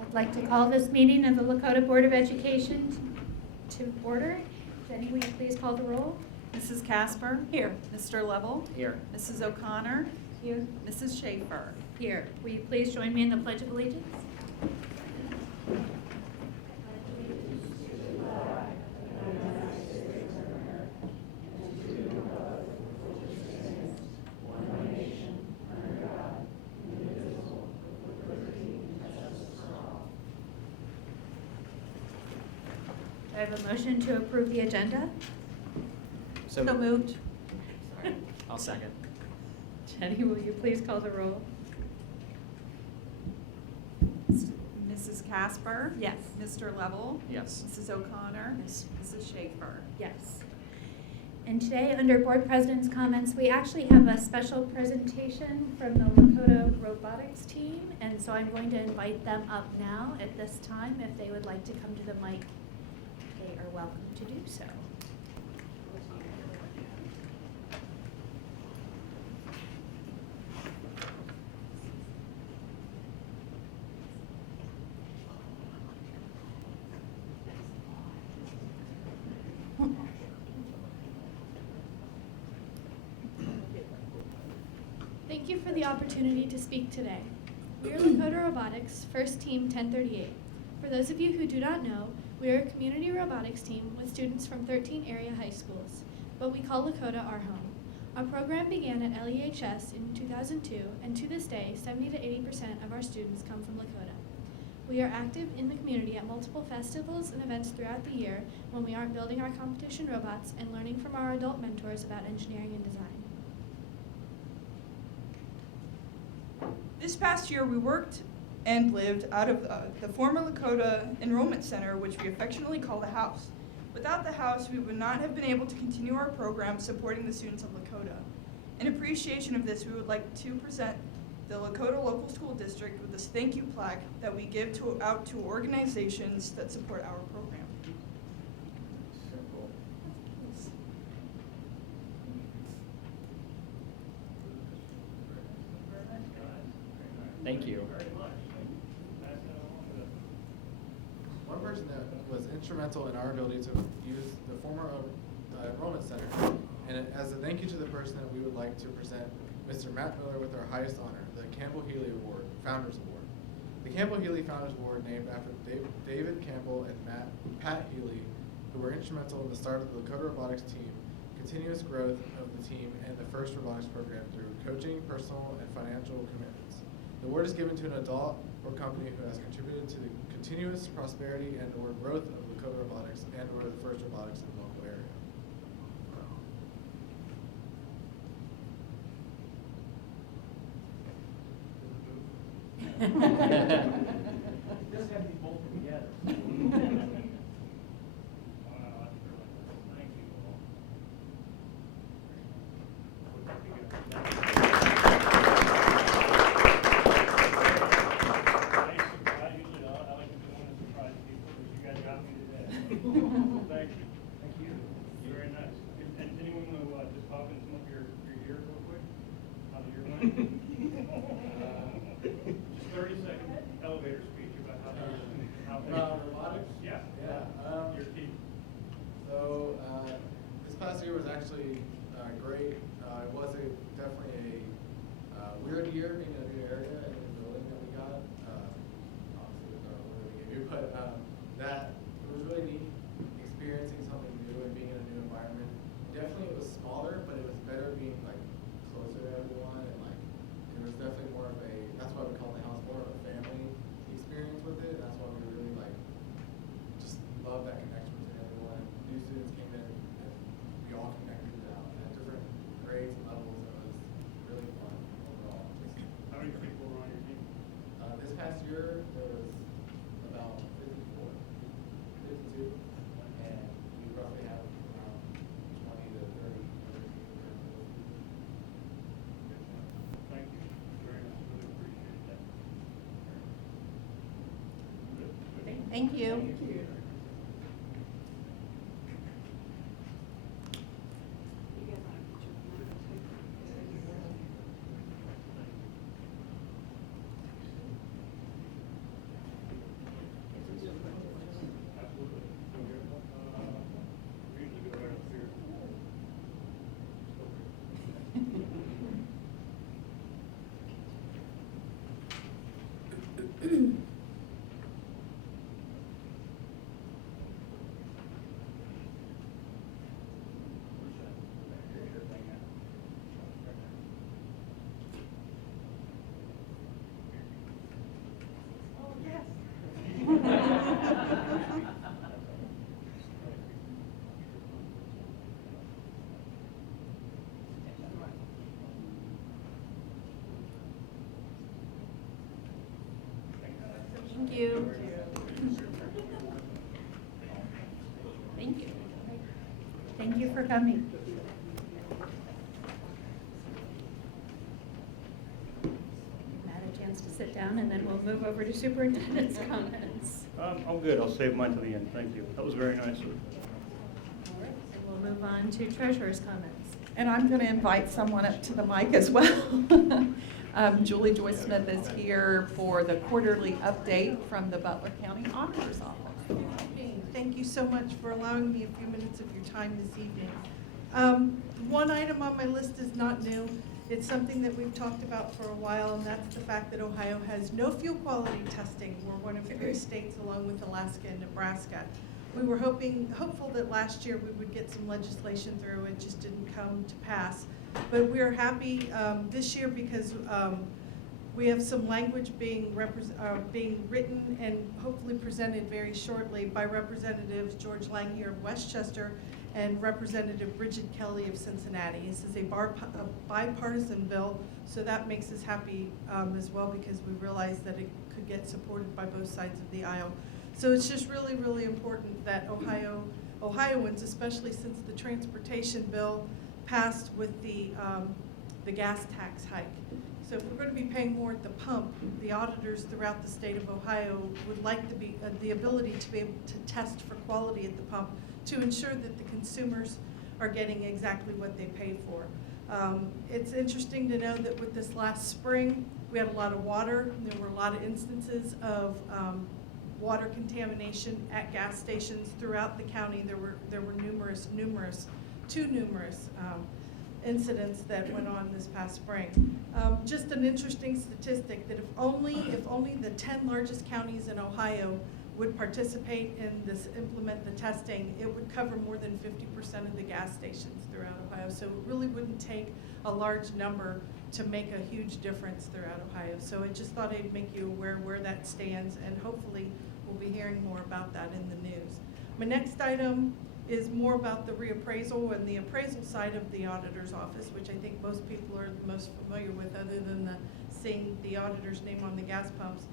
I'd like to call this meeting of the Lakota Board of Education to order. Jenny, will you please call the roll? Mrs. Casper? Here. Mr. Lovell? Here. Mrs. O'Connor? Here. Mrs. Schaefer? Here. Will you please join me in the Pledge of Allegiance? I have a motion to approve the agenda. So moved. Sorry. I'll second. Jenny, will you please call the roll? Mrs. Casper? Yes. Mr. Lovell? Yes. Mrs. O'Connor? Yes. Mrs. Schaefer? Yes. And today, under Board President's comments, we actually have a special presentation from the Lakota Robotics team, and so I'm going to invite them up now at this time. If they would like to come to the mic, they are welcome to do so. Thank you for the opportunity to speak today. We are Lakota Robotics, first team 1038. For those of you who do not know, we are a community robotics team with students from 13 area high schools, but we call Lakota our home. Our program began at LEHS in 2002, and to this day, 70 to 80% of our students come from Lakota. We are active in the community at multiple festivals and events throughout the year when we aren't building our competition robots and learning from our adult mentors about engineering and design. This past year, we worked and lived out of the former Lakota Enrollment Center, which we affectionately call the House. Without the House, we would not have been able to continue our program supporting the students of Lakota. In appreciation of this, we would like to present the Lakota Local School District with this thank you plaque that we give out to organizations that support our program. Thank you. One person that was instrumental in our ability to use the former enrollment center, and as a thank you to the person, we would like to present Mr. Matt Miller with our highest honor, the Campbell Healy Award, Founders Award. The Campbell Healy Founders Award, named after David Campbell and Pat Healy, who were instrumental in the start of the Lakota Robotics team, continuous growth of the team, and the first robotics program through coaching, personal, and financial commitments. The award is given to an adult or company who has contributed to the continuous prosperity and or growth of Lakota Robotics and or the first robotics in the local area. Just have these both together. Wow, that's really nice. Thank you all. Usually I like to do one to surprise people, but you guys got me today. Thank you. Thank you. Very nice. And anyone want to just pop in some of your years real quick? How the year went? Just 30-second elevator speech about how Robotics? Yeah. Yeah. Your team. So this past year was actually great. It was definitely a weird year being in a new area and a new building that we got. Obviously, I don't know what we gave you, but that it was really neat experiencing something new and being in a new environment. Definitely it was smaller, but it was better being like closer to everyone and like it was definitely more of a, that's why we call the house more of a family experience with it. And that's why we really like just love that connection between everyone. New students came in and we all connected out at different grades and levels. It was really fun overall. How many people were on your team? This past year there was about 52, and we roughly have around 20 to 30 other people. Thank you. Very nice. Really appreciate that. Good. Thank you. Thank you. Thank you. Thank you for coming. Matt, a chance to sit down, and then we'll move over to superintendent's comments. I'm good. I'll save mine to the end. Thank you. That was very nice. All right, and we'll move on to treasurer's comments. And I'm going to invite someone up to the mic as well. Julie Joy Smith is here for the quarterly update from the Butler County Auditor's Office. Thank you so much for allowing me a few minutes of your time this evening. One item on my list is not new. It's something that we've talked about for a while, and that's the fact that Ohio has no fuel quality testing. We're one of 3 states along with Alaska and Nebraska. We were hopeful that last year we would get some legislation through. It just didn't come to pass. But we're happy this year because we have some language being written and hopefully presented very shortly by Representatives George Langier of Westchester and Representative Bridget Kelly of Cincinnati. This is a bipartisan bill, so that makes us happy as well because we realize that it could get supported by both sides of the aisle. So it's just really, really important that Ohioans, especially since the transportation bill passed with the gas tax hike. So if we're going to be paying more at the pump, the auditors throughout the state of Ohio would like to be the ability to be able to test for quality at the pump to ensure that the consumers are getting exactly what they pay for. It's interesting to know that with this last spring, we had a lot of water. There were a lot of instances of water contamination at gas stations throughout the county. There were too numerous incidents that went on this past spring. Just an interesting statistic that if only the 10 largest counties in Ohio would participate in this, implement the testing, it would cover more than 50% of the gas stations throughout Ohio. So it really wouldn't take a large number to make a huge difference throughout Ohio. So I just thought I'd make you aware where that stands, and hopefully we'll be hearing more about that in the news. My next item is more about the reappraisal and the appraisal side of the auditor's office, which I think most people are most familiar with, other than seeing the auditor's name on the gas pumps,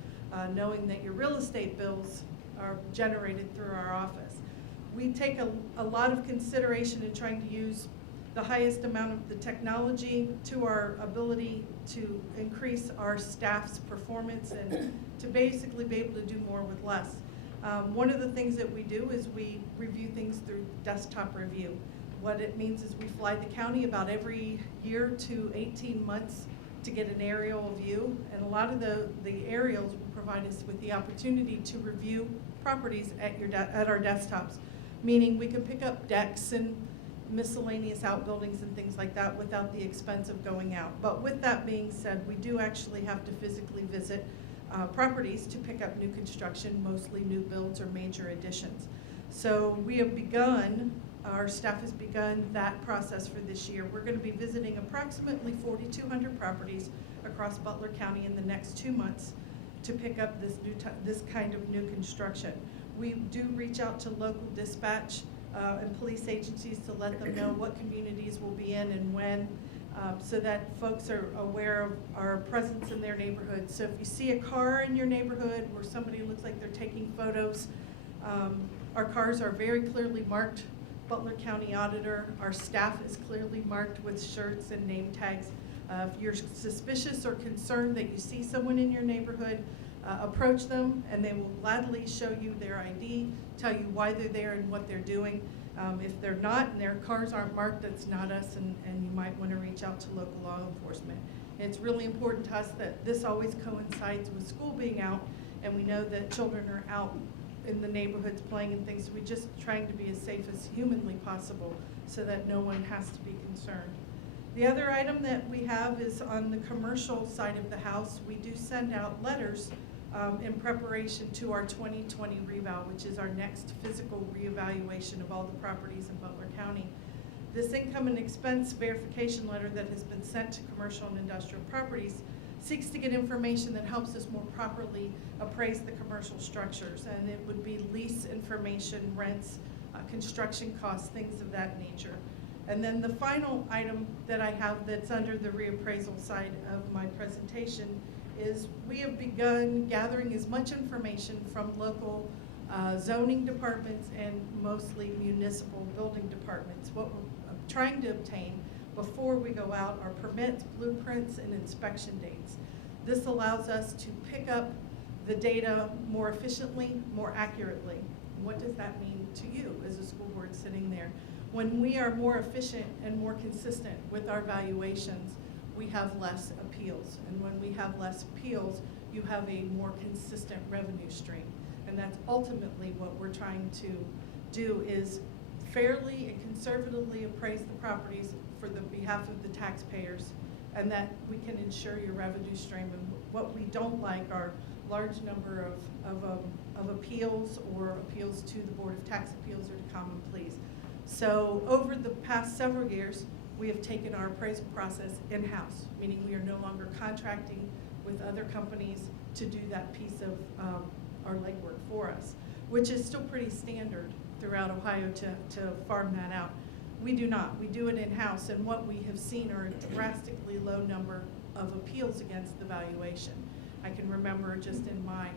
knowing that your real estate bills are generated through our office. We take a lot of consideration in trying to use the highest amount of the technology to our ability to increase our staff's performance and to basically be able to do more with less. One of the things that we do is we review things through desktop review. What it means is we fly the county about every year to 18 months to get an aerial view, and a lot of the aerials will provide us with the opportunity to review properties at our desktops, meaning we can pick up decks and miscellaneous outbuildings and things like that without the expense of going out. But with that being said, we do actually have to physically visit properties to pick up new construction, mostly new builds or major additions. So we have begun, our staff has begun that process for this year. We're going to be visiting approximately 4,200 properties across Butler County in the next 2 months to pick up this kind of new construction. We do reach out to local dispatch and police agencies to let them know what communities we'll be in and when, so that folks are aware of our presence in their neighborhood. So if you see a car in your neighborhood where somebody looks like they're taking photos, our cars are very clearly marked Butler County Auditor. Our staff is clearly marked with shirts and name tags. If you're suspicious or concerned that you see someone in your neighborhood, approach them and they will gladly show you their ID, tell you why they're there and what they're doing. If they're not and their cars aren't marked, that's not us, and you might want to reach out to local law enforcement. It's really important to us that this always coincides with school being out, and we know that children are out in the neighborhoods playing and things. So we're just trying to be as safe as humanly possible so that no one has to be concerned. The other item that we have is on the commercial side of the house. We do send out letters in preparation to our 2020 reval, which is our next physical reevaluation of all the properties in Butler County. This income and expense verification letter that has been sent to commercial and industrial properties seeks to get information that helps us more properly appraise the commercial structures, and it would be lease information, rents, construction costs, things of that nature. And then the final item that I have that's under the reappraisal side of my presentation is we have begun gathering as much information from local zoning departments and mostly municipal building departments. What we're trying to obtain before we go out are permits, blueprints, and inspection dates. This allows us to pick up the data more efficiently, more accurately. What does that mean to you as a school board sitting there? When we are more efficient and more consistent with our valuations, we have less appeals. And when we have less appeals, you have a more consistent revenue stream. And that's ultimately what we're trying to do, is fairly and conservatively appraise the properties for the behalf of the taxpayers, and that we can ensure your revenue stream. And what we don't like are large number of appeals or appeals to the Board of Tax Appeals or to Common Pleas. So over the past several years, we have taken our appraisal process in-house, meaning we are no longer contracting with other companies to do that piece of our legwork for us, which is still pretty standard throughout Ohio to farm that out. We do not. We do it in-house, and what we have seen are a drastically low number of appeals against the valuation. I can remember just in my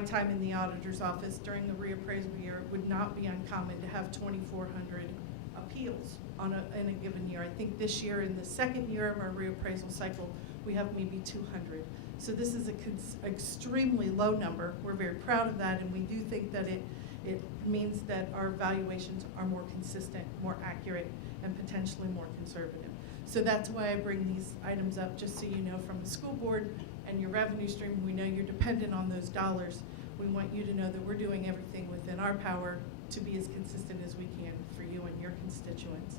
time in the auditor's office during the reappraisal year, it would not be uncommon to have 2,400 appeals in a given year. I think this year, in the second year of our reappraisal cycle, we have maybe 200. So this is an extremely low number. We're very proud of that, and we do think that it means that our valuations are more consistent, more accurate, and potentially more conservative. So that's why I bring these items up, just so you know from the school board and your revenue stream, we know you're dependent on those dollars. We want you to know that we're doing everything within our power to be as consistent as we can for you and your constituents.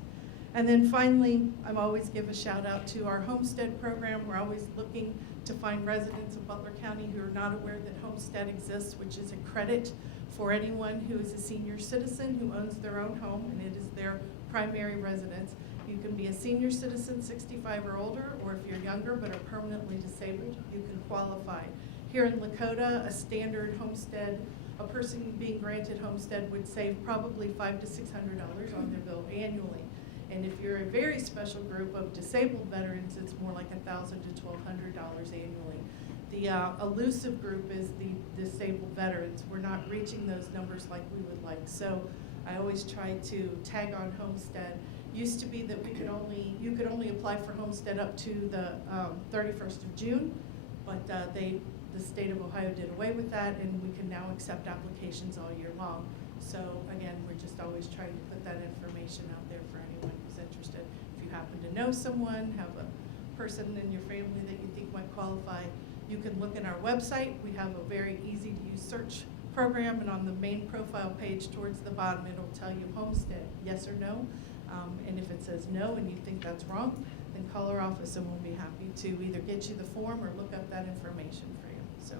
And then finally, I always give a shout out to our homestead program. We're always looking to find residents of Butler County who are not aware that homestead exists, which is a credit for anyone who is a senior citizen who owns their own home, and it is their primary residence. You can be a senior citizen, 65 or older, or if you're younger but are permanently disabled, you can qualify. Here in Lakota, a standard homestead, a person being granted homestead would save probably $500 to $600 on their bill annually. And if you're a very special group of disabled veterans, it's more like $1,000 to $1,200 annually. The elusive group is the disabled veterans. We're not reaching those numbers like we would like. So I always try to tag on homestead. Used to be that you could only apply for homestead up to the 31st of June, but the state of Ohio did away with that, and we can now accept applications all year long. So again, we're just always trying to put that information out there for anyone who's interested. If you happen to know someone, have a person in your family that you think might qualify, you can look at our website. We have a very easy to use search program, and on the main profile page towards the bottom, it'll tell you homestead, yes or no. And if it says no and you think that's wrong, then call our office and we'll be happy to either get you the form or look up that information for you. So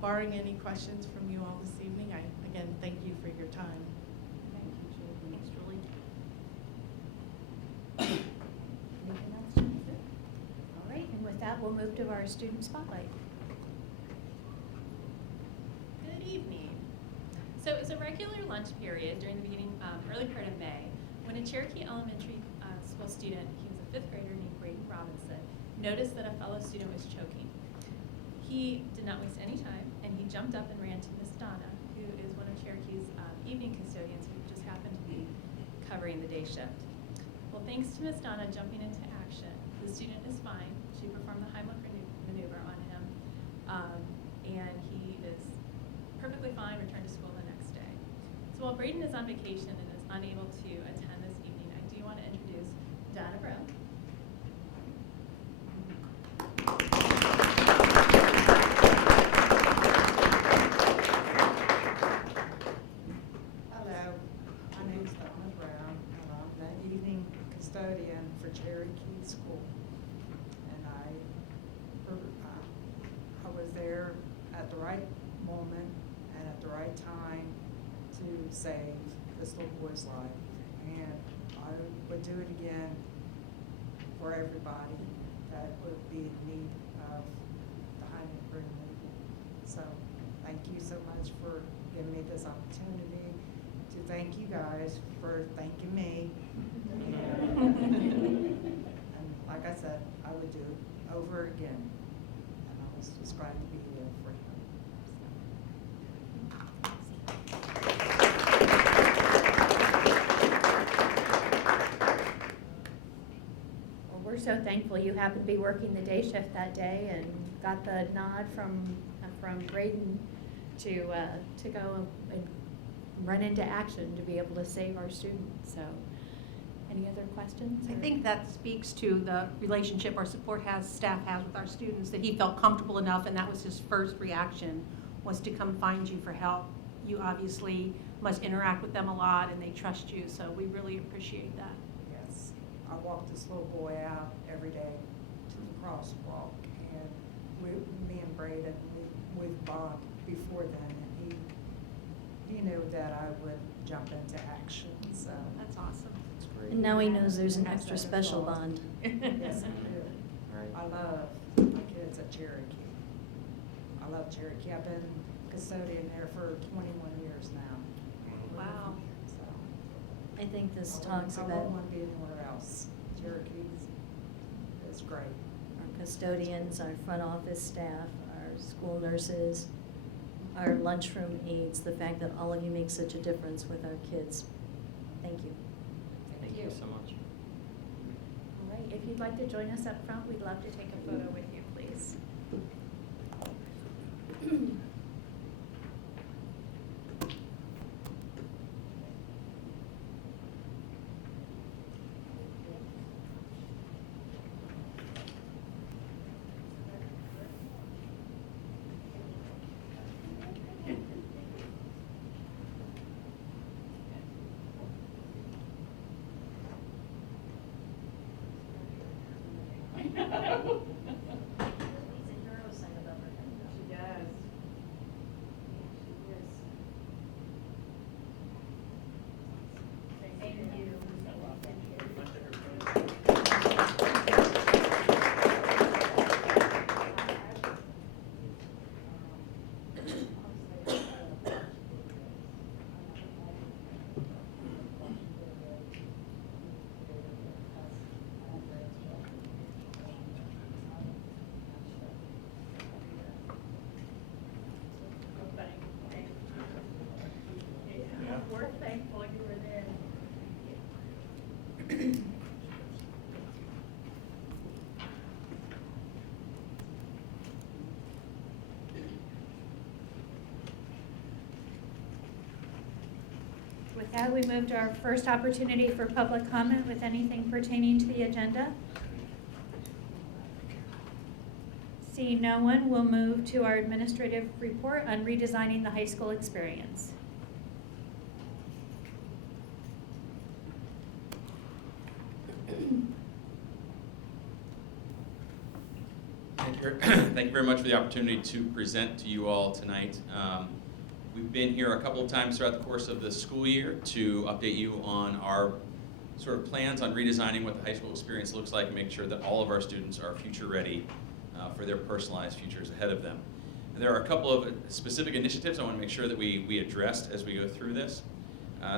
barring any questions from you all this evening, I again thank you for your time. Thank you, Julie. Thanks, Julie. Anything else, Jennifer? All right, and with that, we'll move to our student spotlight. Good evening. So it was a regular lunch period during the beginning, early part of May, when a Cherokee Elementary School student, he was a 5th grader named Braden Robinson, noticed that a fellow student was choking. He did not waste any time, and he jumped up and ran to Miss Donna, who is one of Cherokee's evening custodians, who just happened to be covering the day shift. Well, thanks to Miss Donna jumping into action, the student is fine. She performed the Heimlich maneuver on him, and he is perfectly fine, returned to school the next day. So while Braden is on vacation and is unable to attend this evening, I do want to introduce Donna Brown. Hello, my name's Donna Brown, and I'm the evening custodian for Cherokee School. And I was there at the right moment and at the right time to save this little boy's life. And I would do it again for everybody that would be in need of the Heimlich removal. So thank you so much for giving me this opportunity to thank you guys for thanking me. And like I said, I would do it over again. And I was just glad to be there for him. Well, we're so thankful you happened to be working the day shift that day and got the nod from Braden to go and run into action to be able to save our students. So, any other questions? I or- think that speaks to the relationship our staff has with our students, that he felt comfortable enough, and that was his first reaction, was to come find you for help. You obviously must interact with them a lot, and they trust you, so we really appreciate that. Yes, I walk this little boy out every day to the crosswalk, and me and Braden, we've bonded before then, and he knew that I would jump into action, so. That's awesome. It's great. And now he knows there's an Has extra that special involved. bond. Yes, I do. Right. I love my kids at Cherokee. I love Cherokee. I've been custodian there for 21 years now. Wow. So, I think this I talks wouldn't about want to be anywhere else. Cherokee's is great. our custodians, our front office staff, our school nurses, our lunchroom aides, the fact that all of you make such a difference with our kids. Thank you. Thank you so much. All right, if you'd like to join us up front, we'd love to take a photo with you, please. We're thankful you were there. With that, we move to our first opportunity for public comment with anything pertaining to the agenda. Seeing no one, we'll move to our administrative report on redesigning the high school experience. Thank you very much for the opportunity to present to you all tonight. We've been here a couple of times throughout the course of the school year to update you on our sort of plans on redesigning what the high school experience looks like and make sure that all of our students are future ready for their personalized futures ahead of them. And there are a couple of specific initiatives I want to make sure that we addressed as we go through this.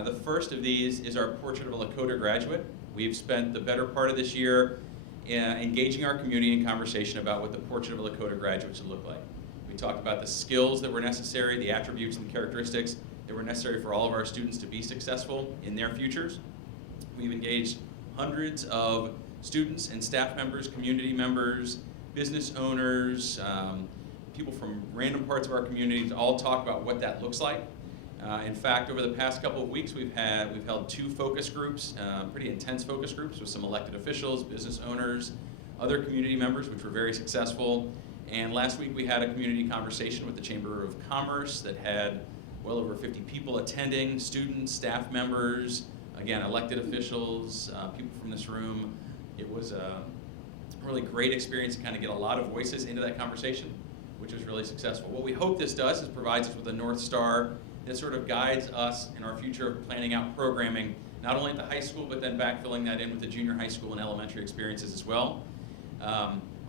The first of these is our Portrait of a Lakota Graduate. We've spent the better part of this year engaging our community in conversation about what the Portrait of a Lakota Graduate should look like. We talked about the skills that were necessary, the attributes and characteristics that were necessary for all of our students to be successful in their futures. We've engaged hundreds of students and staff members, community members, business owners, people from random parts of our community to all talk about what that looks like. In fact, over the past couple of weeks, we've held 2 focus groups, pretty intense focus groups with some elected officials, business owners, other community members, which were very successful. And last week, we had a community conversation with the Chamber of Commerce that had well over 50 people attending, students, staff members, again, elected officials, people from this room. It was a really great experience to kind of get a lot of voices into that conversation, which was really successful. What we hope this does is provides us with a North Star that sort of guides us in our future of planning out programming, not only at the high school, but then backfilling that in with the junior high school and elementary experiences as well.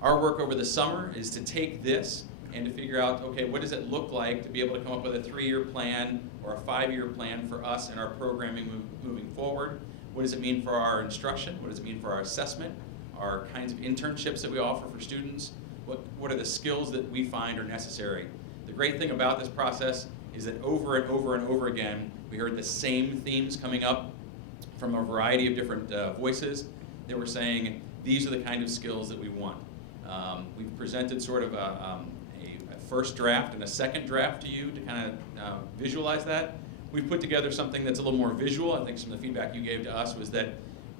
Our work over the summer is to take this and to figure out, okay, what does it look like to be able to come up with a 3-year plan or a 5-year plan for us and our programming moving forward? What does it mean for our instruction? What does it mean for our assessment? Our kinds of internships that we offer for students? what are the skills that we find are necessary. The great thing about this process is that over and over and over again, we heard the same themes coming up from a variety of different voices that were saying, these are the kind of skills that we want. We've presented sort of a first draft and a second draft to you to kind of visualize that. We've put together something that's a little more visual. I think some of the feedback you gave to us was that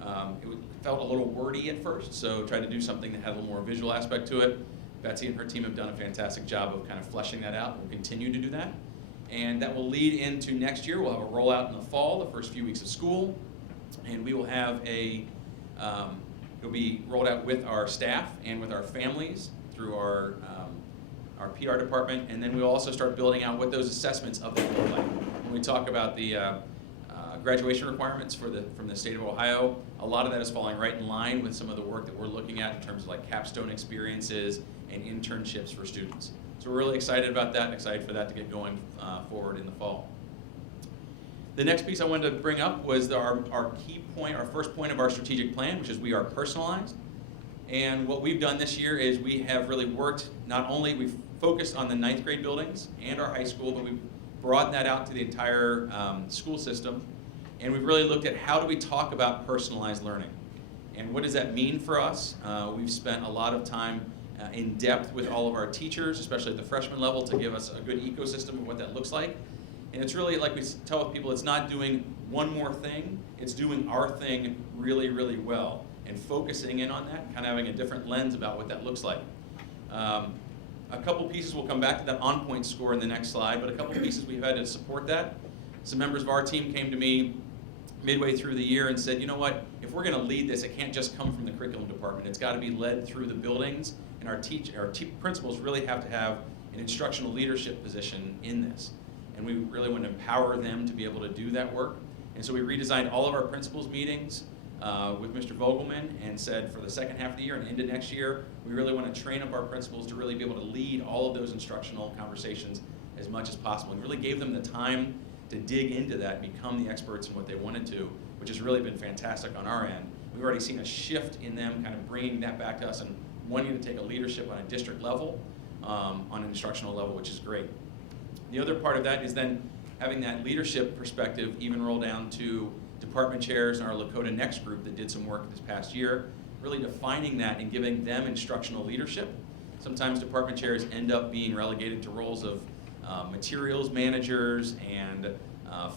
it felt a little wordy at first, so tried to do something that had a little more visual aspect to it. Betsy and her team have done a fantastic job of kind of fleshing that out. We'll continue to do that. And that will lead into next year. We'll have a rollout in the fall, the first few weeks of school. And we will have it'll be rolled out with our staff and with our families through our PR department. And then we'll also start building out what those assessments of that look like. When we talk about the graduation requirements from the state of Ohio, a lot of that is falling right in line with some of the work that we're looking at in terms of like capstone experiences and internships for students. So we're really excited about that and excited for that to get going forward in the fall. The next piece I wanted to bring up was our key point, our first point of our strategic plan, which is we are personalized. And what we've done this year is we have really worked, not only we've focused on the 9th grade buildings and our high school, but we've broadened that out to the entire school system. And we've really looked at how do we talk about personalized learning. And what does that mean for us? We've spent a lot of time in depth with all of our teachers, especially at the freshman level, to give us a good ecosystem of what that looks like. And it's really, like we tell people, it's not doing one more thing, it's doing our thing really, really well. And focusing in on that, kind of having a different lens about what that looks like. A couple pieces, we'll come back to that on-point score in the next slide, but a couple pieces we've had to support that. Some members of our team came to me midway through the year and said, you know what, if we're going to lead this, it can't just come from the curriculum department. It's got to be led through the buildings, and our principals really have to have an instructional leadership position in this. And we really want to empower them to be able to do that work. And so we redesigned all of our principals meetings with Mr. Vogelman and said for the second half of the year and into next year, we really want to train up our principals to really be able to lead all of those instructional conversations as much as possible, and really gave them the time to dig into that and become the experts in what they wanted to, which has really been fantastic on our end. We've already seen a shift in them kind of bringing that back to us and wanting to take a leadership on a district level, on an instructional level, which is great. The other part of that is then having that leadership perspective even roll down to department chairs in our Lakota Next group that did some work this past year, really defining that and giving them instructional leadership. Sometimes department chairs end up being relegated to roles of materials managers and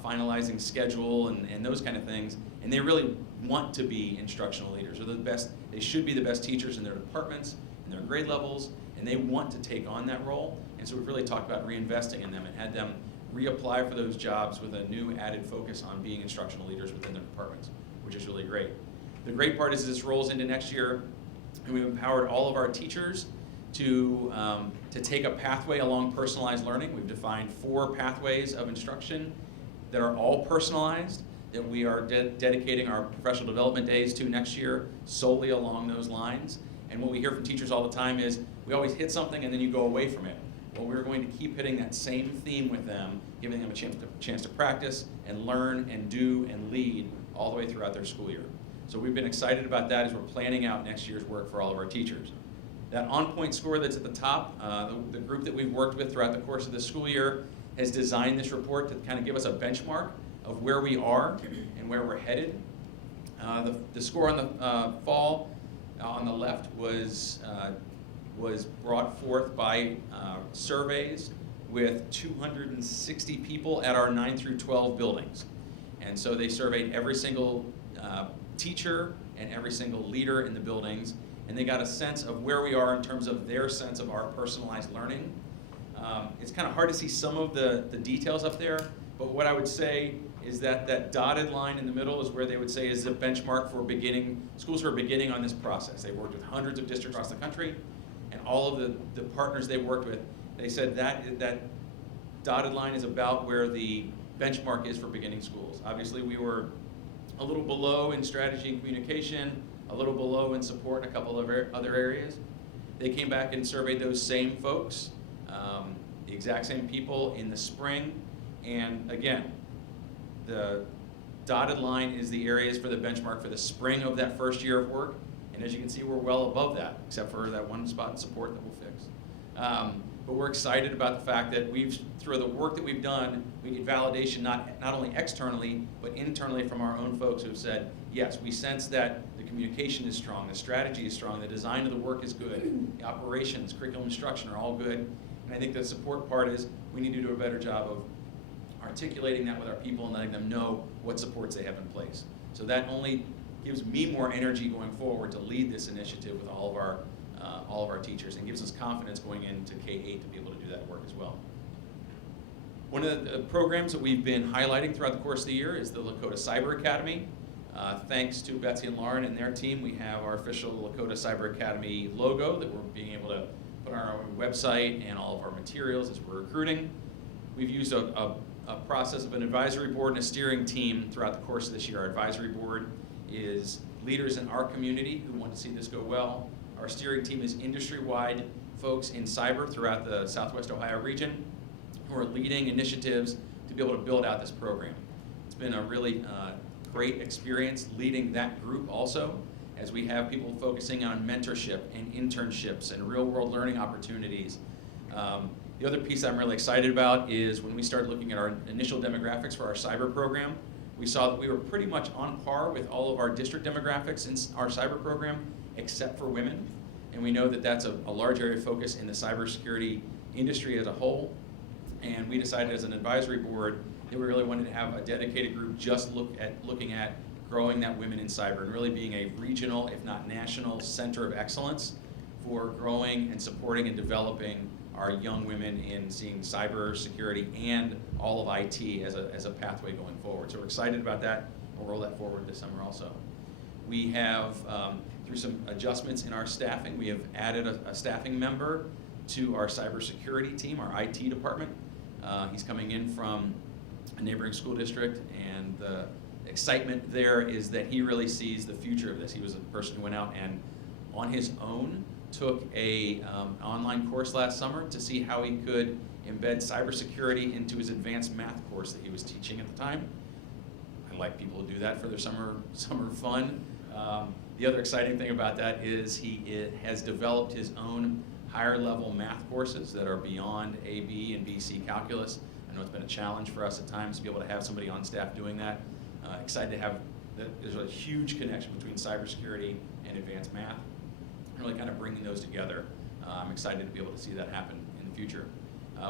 finalizing schedule and those kind of things, and they really want to be instructional leaders. They're the best, they should be the best teachers in their departments, in their grade levels, and they want to take on that role. And so we've really talked about reinvesting in them and had them reapply for those jobs with a new added focus on being instructional leaders within their departments, which is really great. The great part is this rolls into next year, and we've empowered all of our teachers to take a pathway along personalized learning. We've defined 4 pathways of instruction that are all personalized, that we are dedicating our professional development days to next year solely along those lines. And what we hear from teachers all the time is, we always hit something and then you go away from it. Well, we're going to keep hitting that same theme with them, giving them a chance to practice and learn and do and lead all the way throughout their school year. So we've been excited about that as we're planning out next year's work for all of our teachers. That on-point score that's at the top, the group that we've worked with throughout the course of the school year has designed this report to kind of give us a benchmark of where we are and where we're headed. The score on the fall on the left was brought forth by surveys with 260 people at our 9 through 12 buildings. And so they surveyed every single teacher and every single leader in the buildings, and they got a sense of where we are in terms of their sense of our personalized learning. It's kind of hard to see some of the details up there, but what I would say is that that dotted line in the middle is where they would say is the benchmark for schools who are beginning on this process. They've worked with hundreds of districts across the country, and all of the partners they've worked with, they said that dotted line is about where the benchmark is for beginning schools. Obviously, we were a little below in strategy and communication, a little below in support in a couple of other areas. They came back and surveyed those same folks, the exact same people in the spring, and again, the dotted line is the areas for the benchmark for the spring of that first year of work, And as you can see, we're well above that, except for that one spot in support that we'll fix. But we're excited about the fact that through the work that we've done, we get validation not only externally, but internally from our own folks who have said, yes, we sense that the communication is strong, the strategy is strong, the design of the work is good, the operations, curriculum instruction are all good. And I think the support part is we need to do a better job of articulating that with our people and letting them know what supports they have in place. So that only gives me more energy going forward to lead this initiative with all of our teachers, and gives us confidence going into K-8 to be able to do that work as well. One of the programs that we've been highlighting throughout the course of the year is the Lakota Cyber Academy. Thanks to Betsy and Lauren and their team, we have our official Lakota Cyber Academy logo that we're being able to put on our own website and all of our materials as we're recruiting. We've used a process of an advisory board and a steering team throughout the course of this year. Our advisory board is leaders in our community who want to see this go well. Our steering team is industry-wide folks in cyber throughout the Southwest Ohio region who are leading initiatives to be able to build out this program. It's been a really great experience leading that group also, as we have people focusing on mentorship and internships and real-world learning opportunities. The other piece I'm really excited about is when we started looking at our initial demographics for our cyber program, we saw that we were pretty much on par with all of our district demographics in our cyber program, except for women. And we know that that's a large area of focus in the cybersecurity industry as a whole. And we decided as an advisory board that we really wanted to have a dedicated group just looking at growing that women in cyber and really being a regional, if not national, center of excellence for growing and supporting and developing our young women in seeing cybersecurity and all of IT as a pathway going forward. So we're excited about that. We'll roll that forward this summer also. We have, through some adjustments in our staffing, we have added a staffing member to our cybersecurity team, our IT department. He's coming in from a neighboring school district, and the excitement there is that he really sees the future of this. He was a person who went out and on his own took a online course last summer to see how he could embed cybersecurity into his advanced math course that he was teaching at the time. I like people to do that for their summer fun. The other exciting thing about that is he has developed his own higher level math courses that are beyond AB and BC calculus. I know it's been a challenge for us at times to be able to have somebody on staff doing that. Excited to have, there's a huge connection between cybersecurity and advanced math. Really kind of bringing those together. I'm excited to be able to see that happen in the future.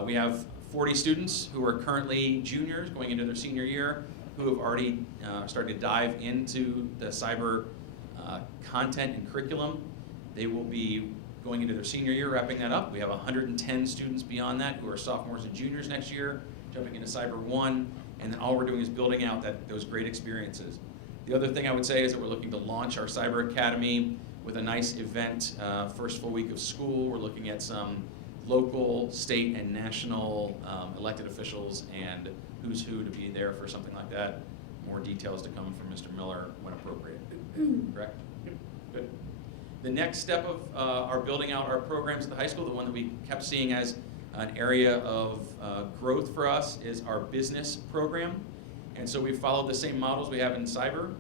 We have 40 students who are currently juniors going into their senior year who have already started to dive into the cyber content and curriculum. They will be going into their senior year, wrapping that up. We have 110 students beyond that who are sophomores and juniors next year, jumping into Cyber 1, and then all we're doing is building out those great experiences. The other thing I would say is that we're looking to launch our Cyber Academy with a nice event, first full week of school. We're looking at some local, state, and national elected officials and who's who to be there for something like that. More details to come from Mr. Miller when appropriate. Correct? Good. The next step of our building out our programs at the high school, the one that we kept seeing as an area of growth for us, is our business program. And so we've followed the same models we have in cyber.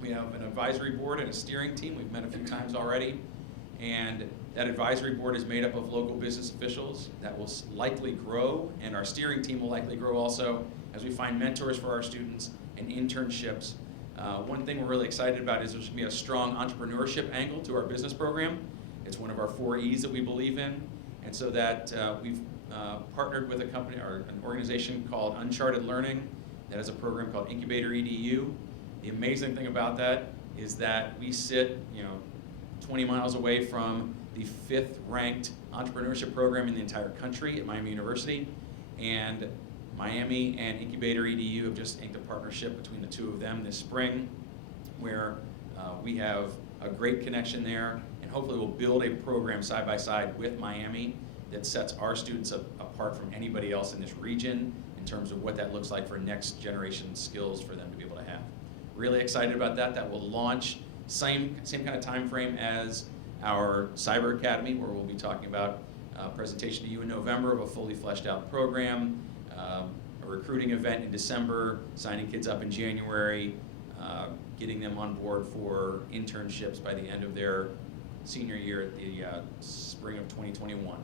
We have an advisory board and a steering team. We've met a few times already. And that advisory board is made up of local business officials that will likely grow, and our steering team will likely grow also as we find mentors for our students and internships. One thing we're really excited about is there's going to be a strong entrepreneurship angle to our business program. It's one of our 4 E's that we believe in. And so that we've partnered with a company or an organization called Uncharted Learning that has a program called Incubator EDU. The amazing thing about that is that we sit, 20 miles away from the 5th ranked entrepreneurship program in the entire country at Miami University. And Miami and Incubator EDU have just inked a partnership between the two of them this spring, where we have a great connection there, and hopefully we'll build a program side by side with Miami that sets our students apart from anybody else in this region in terms of what that looks like for next generation skills for them to be able to have. Really excited about that. That will launch same kind of time frame as our Cyber Academy, where we'll be talking about a presentation to you in November of a fully fleshed out program, a recruiting event in December, signing kids up in January, getting them on board for internships by the end of their senior year at the spring of 2021.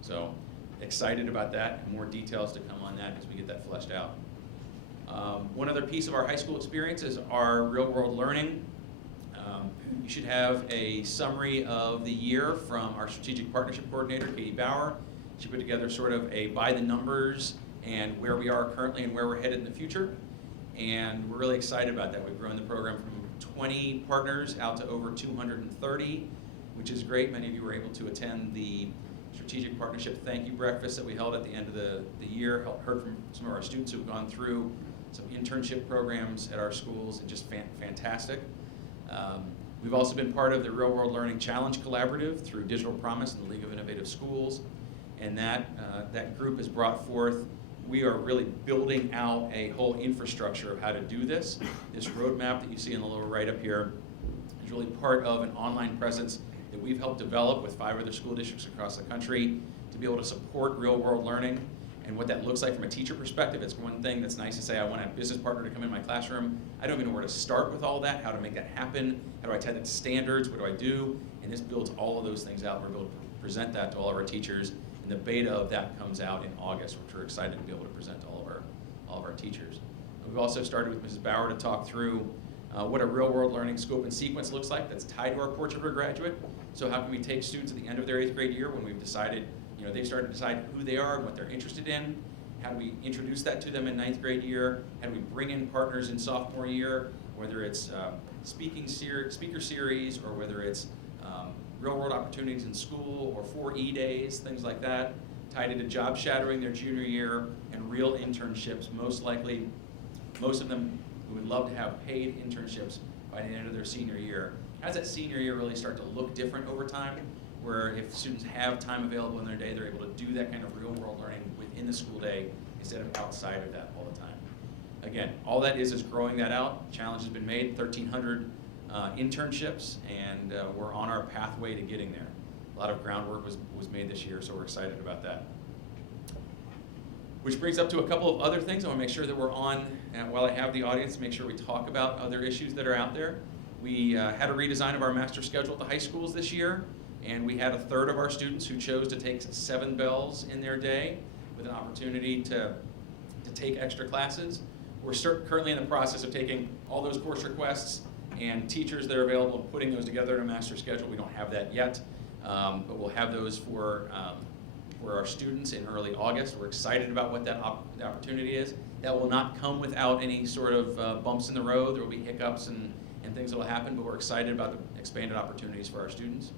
So excited about that, and more details to come on that as we get that fleshed out. One other piece of our high school experience is our real-world learning. You should have a summary of the year from our strategic partnership coordinator, Katie Bauer. She put together sort of a by the numbers and where we are currently and where we're headed in the future. And we're really excited about that. We've grown the program from 20 partners out to over 230, which is great. Many of you were able to attend the strategic partnership thank you breakfast that we held at the end of the year. Heard from some of our students who've gone through some internship programs at our schools, and just fantastic. We've also been part of the Real World Learning Challenge Collaborative through Digital Promise and the League of Innovative Schools, and that group has brought forth, we are really building out a whole infrastructure of how to do this. This roadmap that you see in the lower right up here is really part of an online presence that we've helped develop with 5 other school districts across the country to be able to support real world learning. And what that looks like from a teacher perspective, it's one thing that's nice to say, I want a business partner to come in my classroom. I don't even know where to start with all that, how to make that happen, how do I tie that to standards, what do I do? And this builds all of those things out. We're able to present that to all of our teachers, and the beta of that comes out in August, which we're excited to be able to present to all of our teachers. We've also started with Mrs. Bauer to talk through what a real world learning scope and sequence looks like that's tied to our Portrait of a Graduate. So how can we take students at the end of their 8th grade year when we've decided, they've started to decide who they are and what they're interested in. How do we introduce that to them in 9th grade year? How do we bring in partners in sophomore year, whether it's speaker series or whether it's real world opportunities in school or 4E days, things like that, tied into job shadowing their junior year and real internships. Most likely, most of them who would love to have paid internships by the end of their senior year. How does that senior year really start to look different over time? Where if students have time available in their day, they're able to do that kind of real world learning within the school day instead of outside of that all the time. Again, all that is growing that out. Challenge has been made, 1,300 internships, and we're on our pathway to getting there. A lot of groundwork was made this year, so we're excited about that. Which brings up to a couple of other things. I want to make sure that we're on, and while I have the audience, make sure we talk about other issues that are out there. We had a redesign of our master schedule at the high schools this year. And we had 1/3 of our students who chose to take 7 bells in their day with an opportunity to take extra classes. We're currently in the process of taking all those course requests and teachers that are available and putting those together in a master schedule. We don't have that yet, but we'll have those for our students in early August. We're excited about what that opportunity is. That will not come without any sort of bumps in the road. There will be hiccups and things that will happen, but we're excited about the expanded opportunities for our students.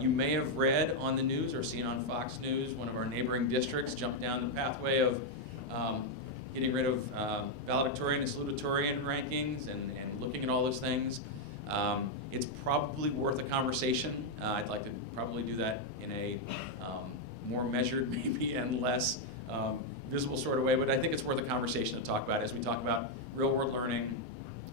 You may have read on the news or seen on Fox News, one of our neighboring districts jumped down the pathway of getting rid of valedictorian and salutatorian rankings and looking at all those things. It's probably worth a conversation. I'd like to probably do that in a more measured maybe and less visible sort of way, but I think it's worth a conversation to talk about as we talk about real world learning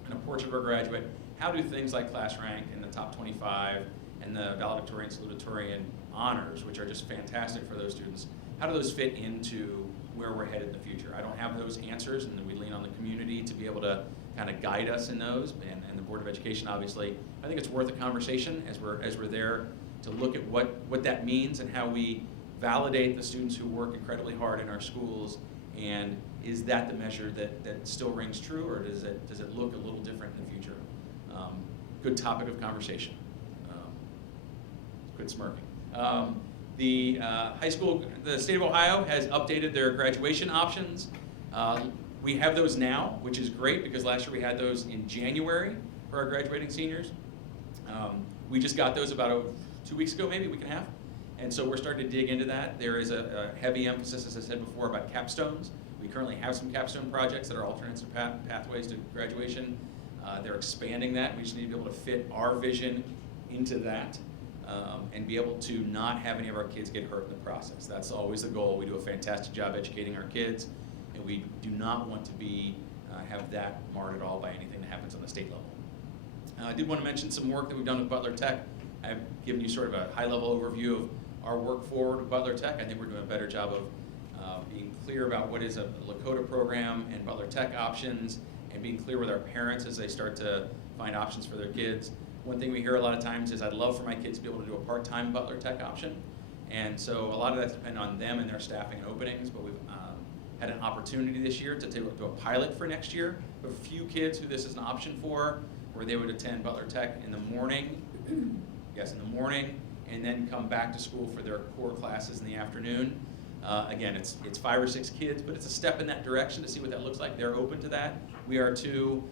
and a Portrait of a Graduate. How do things like class rank and the top 25 and the valedictorian, salutatorian honors, which are just fantastic for those students, how do those fit into where we're headed in the future? I don't have those answers, and we lean on the community to be able to kind of guide us in those, and the Board of Education, obviously. I think it's worth a conversation as we're there to look at what that means and how we validate the students who work incredibly hard in our schools, and is that the measure that still rings true, or does it look a little different in the future? Good topic of conversation. Good smirking. The high school, the state of Ohio has updated their graduation options. We have those now, which is great because last year we had those in January for our graduating seniors. We just got those about 2 weeks ago, maybe a week and a half. And so we're starting to dig into that. There is a heavy emphasis, as I said before, about capstones. We currently have some capstone projects that are alternates to pathways to graduation. They're expanding that. We just need to be able to fit our vision into that. And be able to not have any of our kids get hurt in the process. That's always the goal. We do a fantastic job educating our kids, and we do not want to have that marred at all by anything that happens on the state level. I did want to mention some work that we've done with Butler Tech. I've given you sort of a high-level overview of our work forward with Butler Tech. I think we're doing a better job of being clear about what is a Lakota program and Butler Tech options, and being clear with our parents as they start to find options for their kids. One thing we hear a lot of times is, I'd love for my kids to be able to do a part-time Butler Tech option. And so a lot of that's dependent on them and their staffing and openings, but we've had an opportunity this year to do a pilot for next year. We have a few kids who this is an option for, where they would attend Butler Tech in the morning, and then come back to school for their core classes in the afternoon. Again, it's 5 or 6 kids, but it's a step in that direction to see what that looks like. They're open to that. We are too.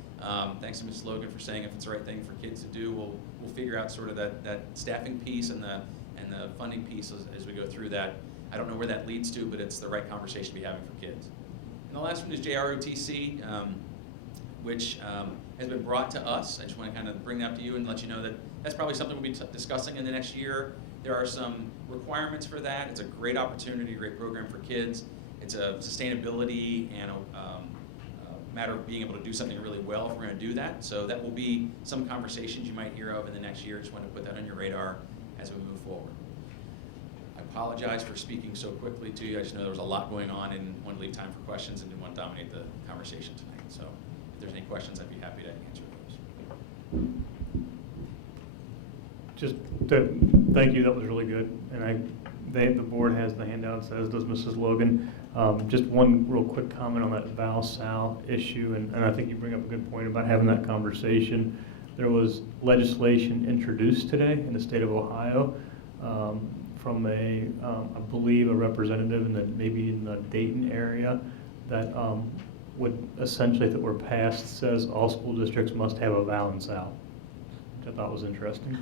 Thanks to Ms. Logan for saying if it's the right thing for kids to do, we'll figure out sort of that staffing piece and the funding piece as we go through that. I don't know where that leads to, but it's the right conversation to be having for kids. And the last one is JROTC, which has been brought to us. I just want to kind of bring that up to you and let you know that that's probably something we'll be discussing in the next year. There are some requirements for that. It's a great opportunity, a great program for kids. It's a sustainability and a matter of being able to do something really well if we're going to do that. So that will be some conversations you might hear of in the next year. Just want to put that on your radar as we move forward. I apologize for speaking so quickly to you. I just know there was a lot going on and wanted to leave time for questions and didn't want to dominate the conversation tonight. So if there's any questions, I'd be happy to answer those. Just thank you, that was really good. And the board has the handouts, as does Mrs. Logan. Just one real quick comment on that Val-Sal issue, and I think you bring up a good point about having that conversation. There was legislation introduced today in the state of Ohio from I believe a representative maybe in the Dayton area that would essentially, if it were passed, says all school districts must have a Val-Sal, which I thought was interesting.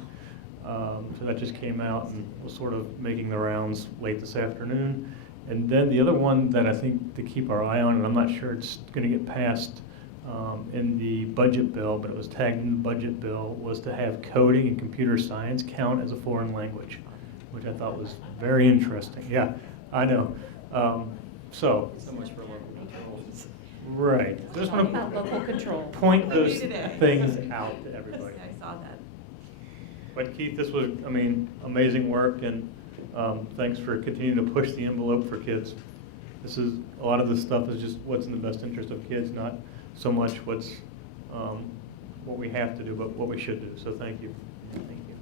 So that just came out and was sort of making the rounds late this afternoon. And then the other one that I think to keep our eye on, and I'm not sure it's going to get passed in the budget bill, but it was tagged in the budget bill, was to have coding and computer science count as a foreign language, which I thought was very interesting. Yeah, I know. So much for local controls. right. Just want About local control. point those things out to everybody. I saw that. But Keith, this was, amazing work, and thanks for continuing to push the envelope for kids. A lot of this stuff is just what's in the best interest of kids, not so much what we have to do, but what we should do. So thank you. Thank you.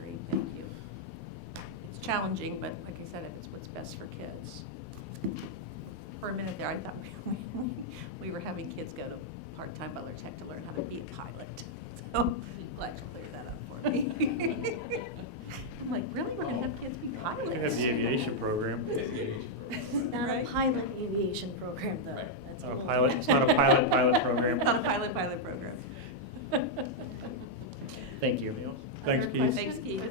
Great, thank you. It's challenging, but like I said, it's what's best for kids. For a minute there, I thought we were having kids go to part-time Butler Tech to learn how to be a pilot. So I'm glad you cleared that up for me. I'm like, really? We're going to have kids be pilots? We have the aviation program. Not Right. a pilot aviation program, though. Right. That's Not a little pilot, it's not a pilot program. Not a pilot program. Thank you. Thanks, Other Keith. questions? Thanks, Keith.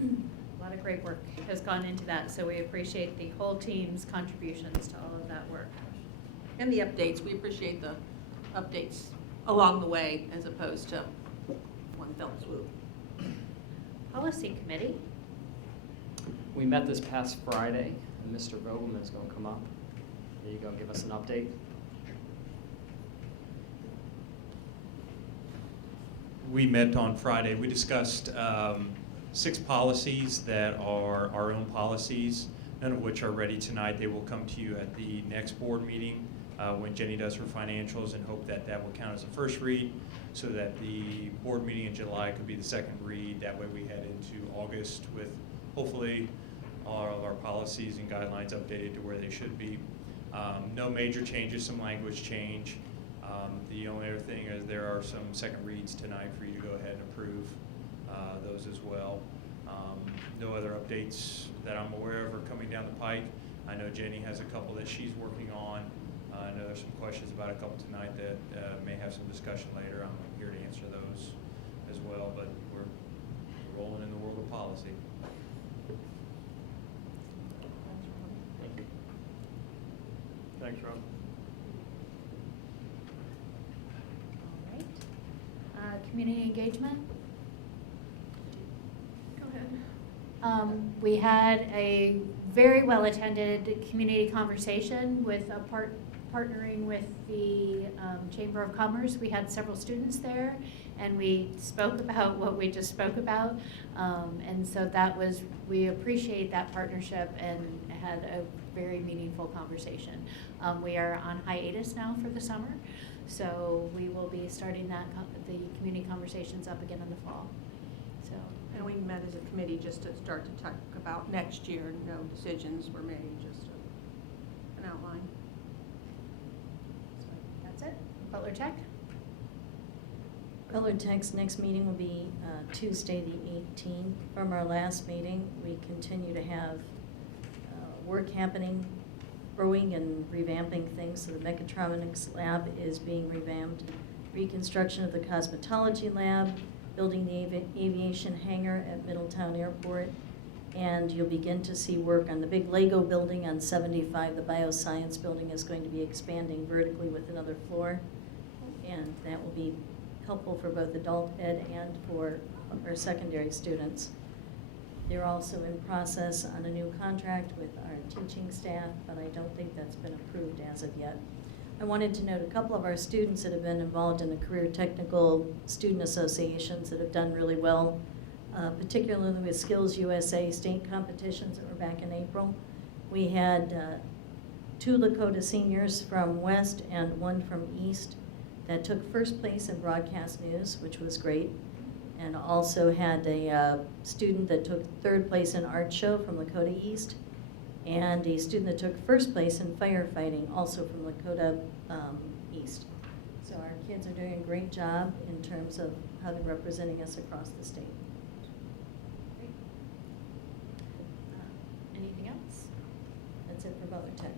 A lot of great work has gone into that, so we appreciate the whole team's contributions to all of that work. And the updates, we appreciate the updates along the way as opposed to one fell swoop. Policy Committee. We met this past Friday, and Mr. Vogelman is going to come up. There you go, give us an update. We met on Friday. We discussed 6 policies that are our own policies, none of which are ready tonight. They will come to you at the next board meeting when Jenny does her financials, and hope that that will count as a first read so that the board meeting in July could be the second read. That way we head into August with hopefully all of our policies and guidelines updated to where they should be. No major changes, some language change. The only other thing is there are some second reads tonight for you to go ahead and approve those as well. No other updates that I'm aware of are coming down the pike. I know Jenny has a couple that she's working on. I know there's some questions about a couple tonight that may have some discussion later. I'm here to answer those as well, but we're rolling in the world of policy. Thank you. Thanks, Rob. All right. Community engagement. Go ahead. We had a very well-attended community conversation with partnering with the Chamber of Commerce. We had several students there, and we spoke about what we just spoke about. And so we appreciate that partnership, and had very meaningful conversation. We are on hiatus now for the summer, so we will be starting the community conversations up again in the fall. So, And we met as a committee just to start to talk about next year. No decisions were made, just an outline. so that's it. Butler Tech? Butler Tech's next meeting will be Tuesday, the 18th. From our last meeting, we continue to have work happening, growing and revamping things. So the mechatronics lab is being revamped, reconstruction of the cosmetology lab, building the aviation hangar at Middletown Airport, and you'll begin to see work on the big Lego building on 75. The bioscience building is going to be expanding vertically with another floor, and that will be helpful for both adult ed and for our secondary students. They're also in process on a new contract with our teaching staff, but I don't think that's been approved as of yet. I wanted to note a couple of our students that have been involved in the Career Technical Student Associations that have done really well, particularly with Skills USA state competitions that were back in April. We had 2 Lakota seniors from West and 1 from East that took first place in broadcast news, which was great, and also had a student that took 3rd place in art show from Lakota East, and a student that took 1st place in firefighting, also from Lakota East. So our kids are doing a great job in terms of how they're representing us across the state. Anything else? That's it for Butler Tech.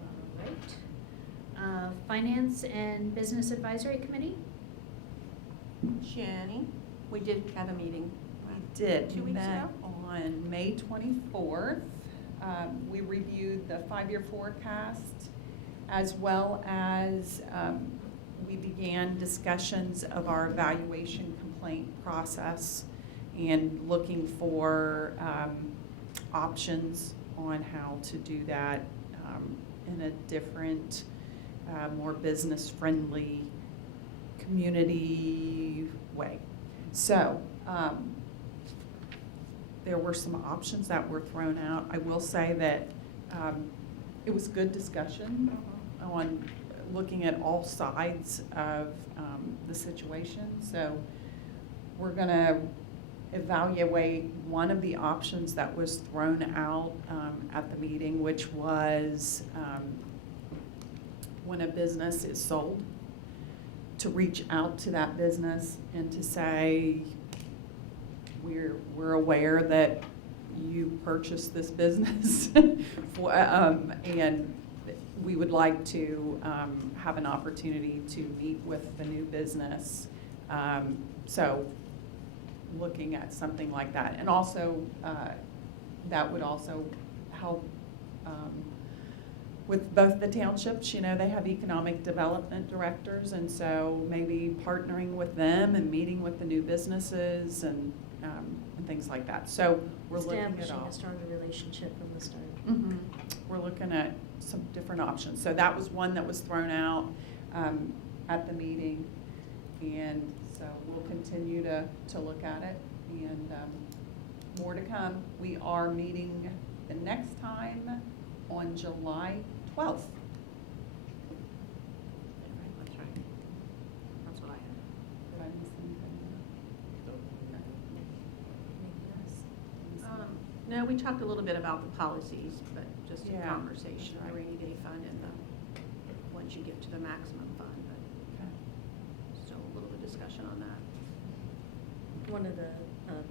All right. Finance and Business Advisory Committee? Jenny? We did have a meeting. We did. 2 weeks Met ago? on May 24th. We reviewed the 5-year forecast, as well as we began discussions of our evaluation complaint process and looking for options on how to do that in a different, more business-friendly, community way. So there were some options that were thrown out. I will say that it was good discussion on looking at all sides of the situation. So we're going to evaluate one of the options that was thrown out at the meeting, which was when a business is sold, to reach out to that business and to say, we're aware that you purchased this business for, and we would like to have an opportunity to meet with the new business. So looking at something like that. And also, that would also help with both the townships. You know, they have economic development directors, and so maybe partnering with them and meeting with the new businesses and things like that. So we're looking at Establishing all. a stronger relationship from the start. Mhm. We're looking at some different options. So that was one that was thrown out at the meeting, and so we'll continue to look at it, and more to come. We are meeting the next time on July 12th. That's right. That's what I had. Did I miss anything? No, we talked a little bit about the policies, but just in Yeah, conversation, that's the right. rainy day fund and the, once you get to the maximum fund, but Okay. still a little bit of discussion on that. One of the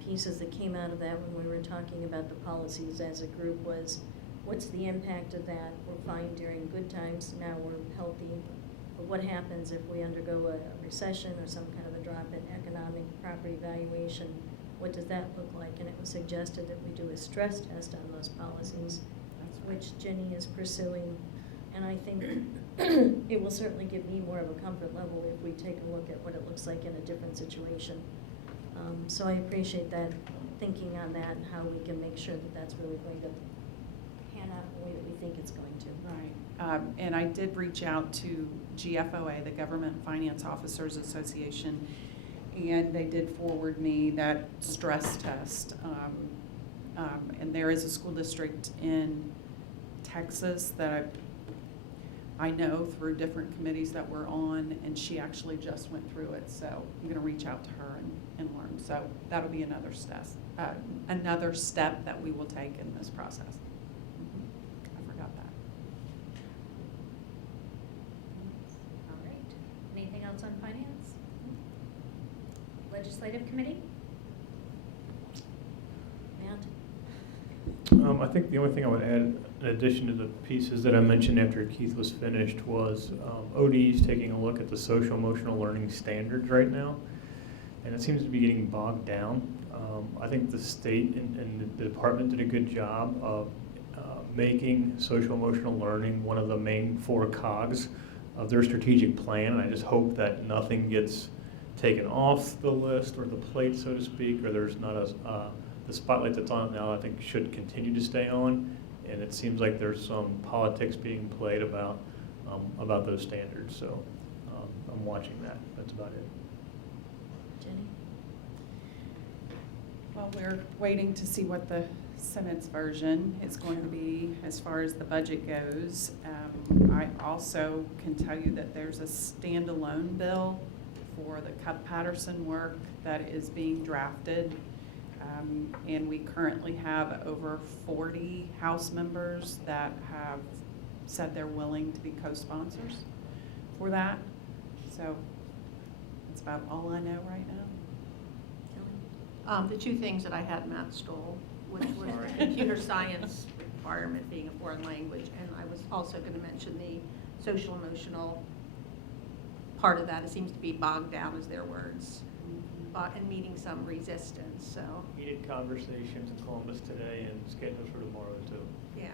pieces that came out of that when we were talking about the policies as a group was, what's the impact of that? We're fine during good times, now we're healthy, but what happens if we undergo a recession or some kind of a drop in economic property valuation? What does that look like? And it was suggested that we do a stress test on those policies, That's right. which Jenny is pursuing. And I think it will certainly give me more of a comfort level if we take a look at what it looks like in a different situation. So I appreciate that, thinking on that, and how we can make sure that that's really going to pan out the way that we think it's going to. Right. And I did reach out to GFOA, the Government Finance Officers Association, and they did forward me that stress test And there is a school district in Texas that I know through different committees that we're on, and she actually just went through it, so I'm gonna reach out to her and learn. So that'll be another step that we will take in this process. I forgot that. All right. Anything else on finance? Legislative committee? Matt? I think the only thing I would add, in addition to the pieces that I mentioned after Keith was finished, was OD's taking a look at the social emotional learning standards right now, and it seems to be getting bogged down. I think the state and the department did a good job of making social emotional learning one of the main 4 cogs of their strategic plan, and I just hope that nothing gets taken off the list or the plate, so to speak, or there's not the spotlight that's on it now, I think should continue to stay on, and it seems like there's some politics being played about those standards, so I'm watching that. That's about it. Jenny? Well, we're waiting to see what the Senate's version is going to be as far as the budget goes. I also can tell you that there's a standalone bill for the Cup-Patterson work that is being drafted. And we currently have over 40 House members that have said they're willing to be co-sponsors for that. So that's about all I know right now. The 2 things that I had Matt stole, which was Sorry. the computer science requirement being a foreign language, and I was also going to mention the social emotional part of that. It seems to be bogged down, as their words, and meeting some resistance, so, Heated conversations in Columbus today and scheduled for tomorrow too. yeah.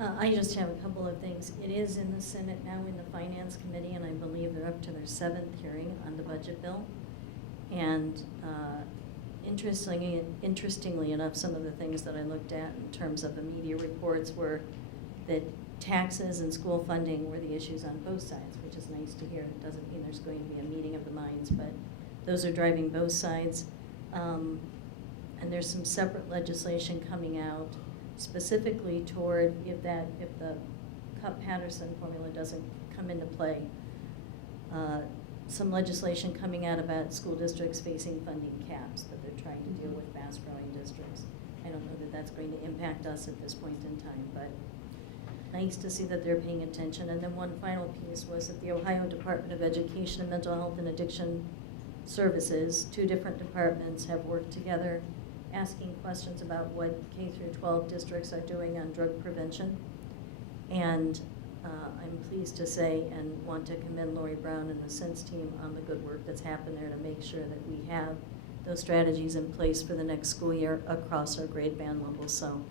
I just have a couple of things. It is in the Senate now in the Finance Committee, and I believe they're up to their 7th hearing on the budget bill. And interestingly enough, some of the things that I looked at in terms of the media reports were that taxes and school funding were the issues on both sides, which is nice to hear. It doesn't mean there's going to be a meeting of the minds, but those are driving both sides. And there's some separate legislation coming out specifically toward if the Cup-Patterson formula doesn't come into play. Some legislation coming out about school districts facing funding caps that they're trying to deal with fast-growing districts. I don't know that that's going to impact us at this point in time, but nice to see that they're paying attention. And then one final piece was that the Ohio Department of Education and Mental Health and Addiction Services, 2 different departments, have worked together asking questions about what K through 12 districts are doing on drug prevention. And I'm pleased to say and want to commend Lori Brown and the Sense team on the good work that's happened there to make sure that we have those strategies in place for the next school year across our grade band levels. So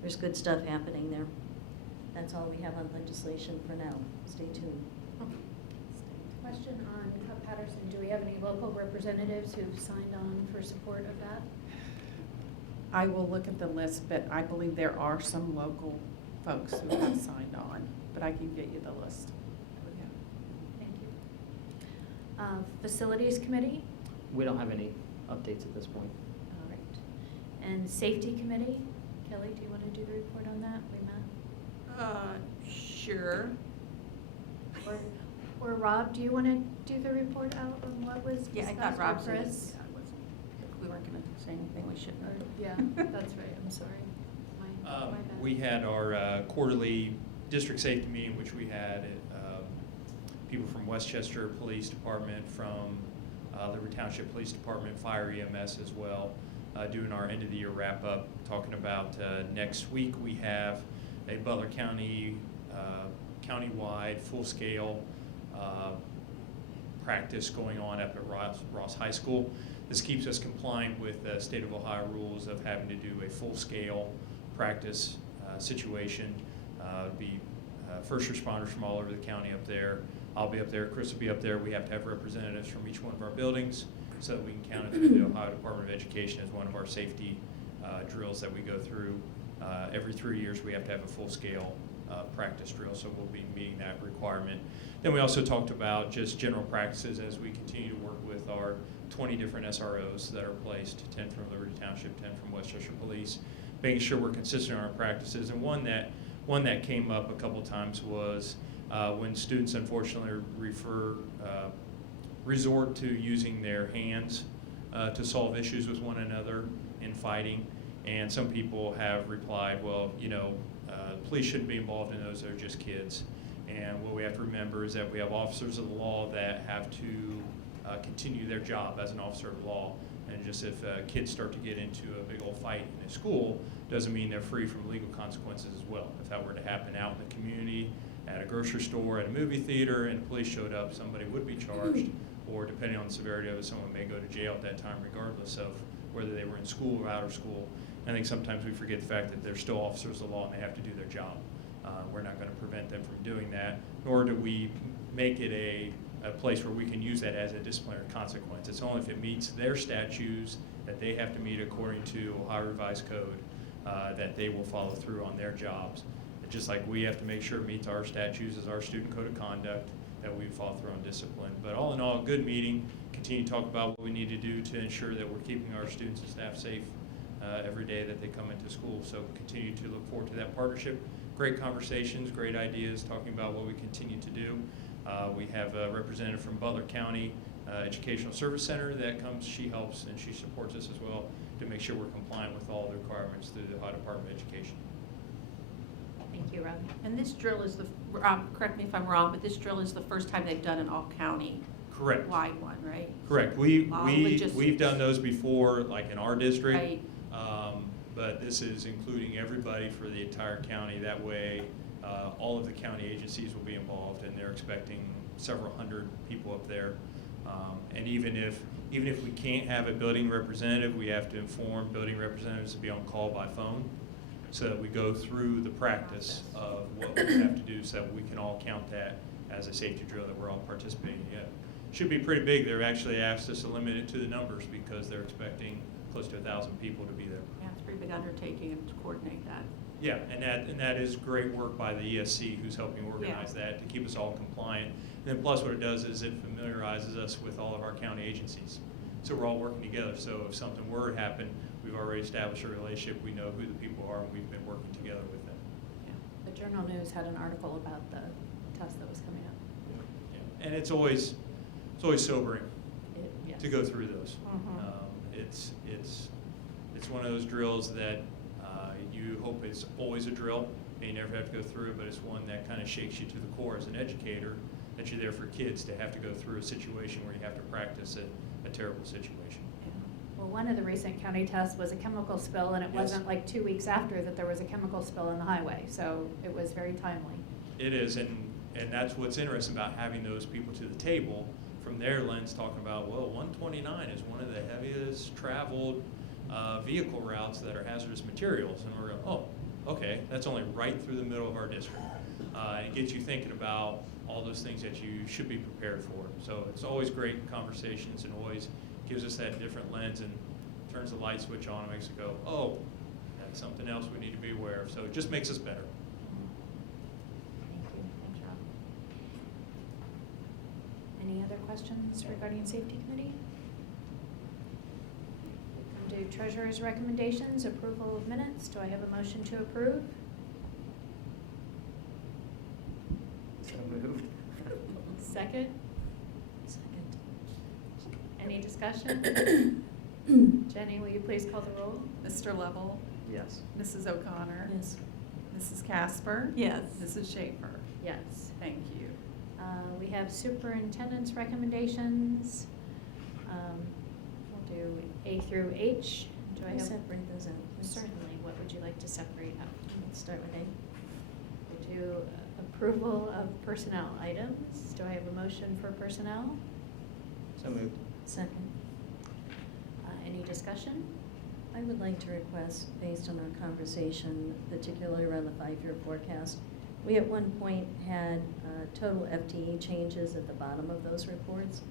there's good stuff happening there. That's all we have on legislation for now. Stay tuned. Question on Cup-Patterson. Do we have any local representatives who've signed on for support of that? I will look at the list, but I believe there are some local folks who have signed on, but I can get you the list. Yeah. Thank you. Facilities Committee? We don't have any updates at this point. All right. And Safety Committee? Kelly, do you want to do the report on that? We met. Sure. Or Rob, do you want to do the report out on what was Yeah, I discussed thought Rob with said Chris? we weren't going to say anything we shouldn't have. Yeah, that's right, I'm sorry. My bad. We had our quarterly district safety meeting, which we had people from Westchester Police Department, from Liberty Township Police Department, Fire EMS as well, doing our end of the year wrap up, talking about next week we have a Butler County countywide full scale practice going on up at Ross High School. This keeps us compliant with the state of Ohio rules of having to do a full scale practice situation. Be first responders from all over the county up there. I'll be up there, Chris will be up there. We have to have representatives from each one of our buildings so that we can count it through the Ohio Department of Education as one of our safety drills that we go through. Every 3 years we have to have a full scale practice drill, so we'll be meeting that requirement. Then we also talked about just general practices as we continue to work with our 20 different SROs that are placed, 10 from Liberty Township, 10 from Westchester Police, making sure we're consistent in our practices. And one that came up a couple times was when students unfortunately resort to using their hands to solve issues with one another in fighting. And some people have replied, well, police shouldn't be involved in those, they're just kids. And what we have to remember is that we have officers of the law that have to continue their job as an officer of the law. And just if kids start to get into a big old fight in a school, doesn't mean they're free from legal consequences as well. If that were to happen out in the community, at a grocery store, at a movie theater, and the police showed up, somebody would be charged, or depending on the severity of it, someone may go to jail at that time regardless of whether they were in school or out of school. I think sometimes we forget the fact that they're still officers of the law and they have to do their job. We're not going to prevent them from doing that, nor do we make it a place where we can use that as a disciplinary consequence. It's only if it meets their statutes that they have to meet according to Ohio Revised Code that they will follow through on their jobs. Just like we have to make sure it meets our statutes as our student code of conduct, that we follow through on discipline. But all in all, a good meeting. Continue to talk about what we need to do to ensure that we're keeping our students and staff safe every day that they come into school. So continue to look forward to that partnership. Great conversations, great ideas, talking about what we continue to do. We have a representative from Butler County Educational Service Center that comes. She helps and she supports us as well to make sure we're compliant with all the requirements through the Ohio Department of Education. Thank you, Rob. And this drill is correct me if I'm wrong, but this drill is the first time they've done an all-county Correct. wide one, right? Correct. We've done those before, like in our district. Right. But this is including everybody for the entire county. That way, all of the county agencies will be involved, and they're expecting several hundred people up there. And even if we can't have a building representative, we have to inform building representatives to be on call by phone, so that we go through the practice of what we have to do, so that we can all count that as a safety drill that we're all participating in. Should be pretty big. They've actually asked us to limit it to the numbers because they're expecting close to 1,000 people to be there. Yeah, it's a pretty big undertaking and to coordinate that. Yeah, and that is great work by the ESC who's helping organize that to keep us all compliant. And then plus what it does is it familiarizes us with all of our county agencies. So we're all working together. So if something were to happen, we've already established a relationship. We know who the people are, and we've been working together with them. Yeah. The Journal News had an article about the test that was coming up. Yeah. And it's always sobering Yes. to go through those. Mhm. It's one of those drills that you hope it's always a drill and you never have to go through it, but it's one that kind of shakes you to the core as an educator, that you're there for kids to have to go through a situation where you have to practice a terrible situation. Well, one of the recent county tests was a chemical spill, and it Yes. wasn't like 2 weeks after that there was a chemical spill on the highway, so it was very timely. It is, and that's what's interesting about having those people to the table from their lens, talking about, well, 129 is one of the heaviest traveled vehicle routes that are hazardous materials. And we're going, oh, okay, that's only right through the middle of our district. It gets you thinking about all those things that you should be prepared for. So it's always great conversations and always gives us that different lens and turns the light switch on and makes it go, oh, that's something else we need to be aware of. So it just makes us better. Thank you. Thanks, Rob. Any other questions regarding safety committee? Come to treasurer's recommendations, approval of minutes. Do I have a motion to approve? So moved. Second? Second. Any discussion? Jenny, will you please call the roll? Mr. Lovell, Yes. Mrs. O'Connor, Yes. Mrs. Casper. Yes. Mrs. Schaefer. Yes. Thank you. We have superintendent's recommendations. We'll do A through H. Do I Can we have? separate those out, please? Certainly. What would you like to separate out? Let's start with A. We'll do approval of personnel items. Do I have a motion for personnel? So moved. Second. Any discussion? I would like to request, based on our conversation, particularly around the 5-year forecast, we at one point had total FTE changes at the bottom of those reports,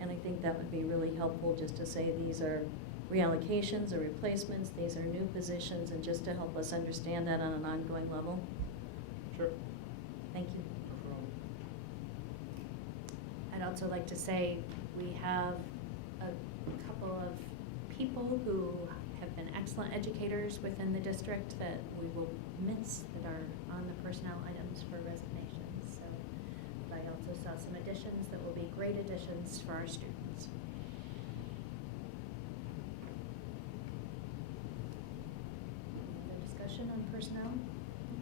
and I think that would be really helpful just to say these are reallocations or replacements, these are new positions, and just to help us understand that on an ongoing level. Sure. Thank you. I'd also like to say we have a couple of people who have been excellent educators within the district that we will miss that are on the personnel items for resignations. So, but I also saw some additions that will be great additions for our students. Any other discussion on personnel?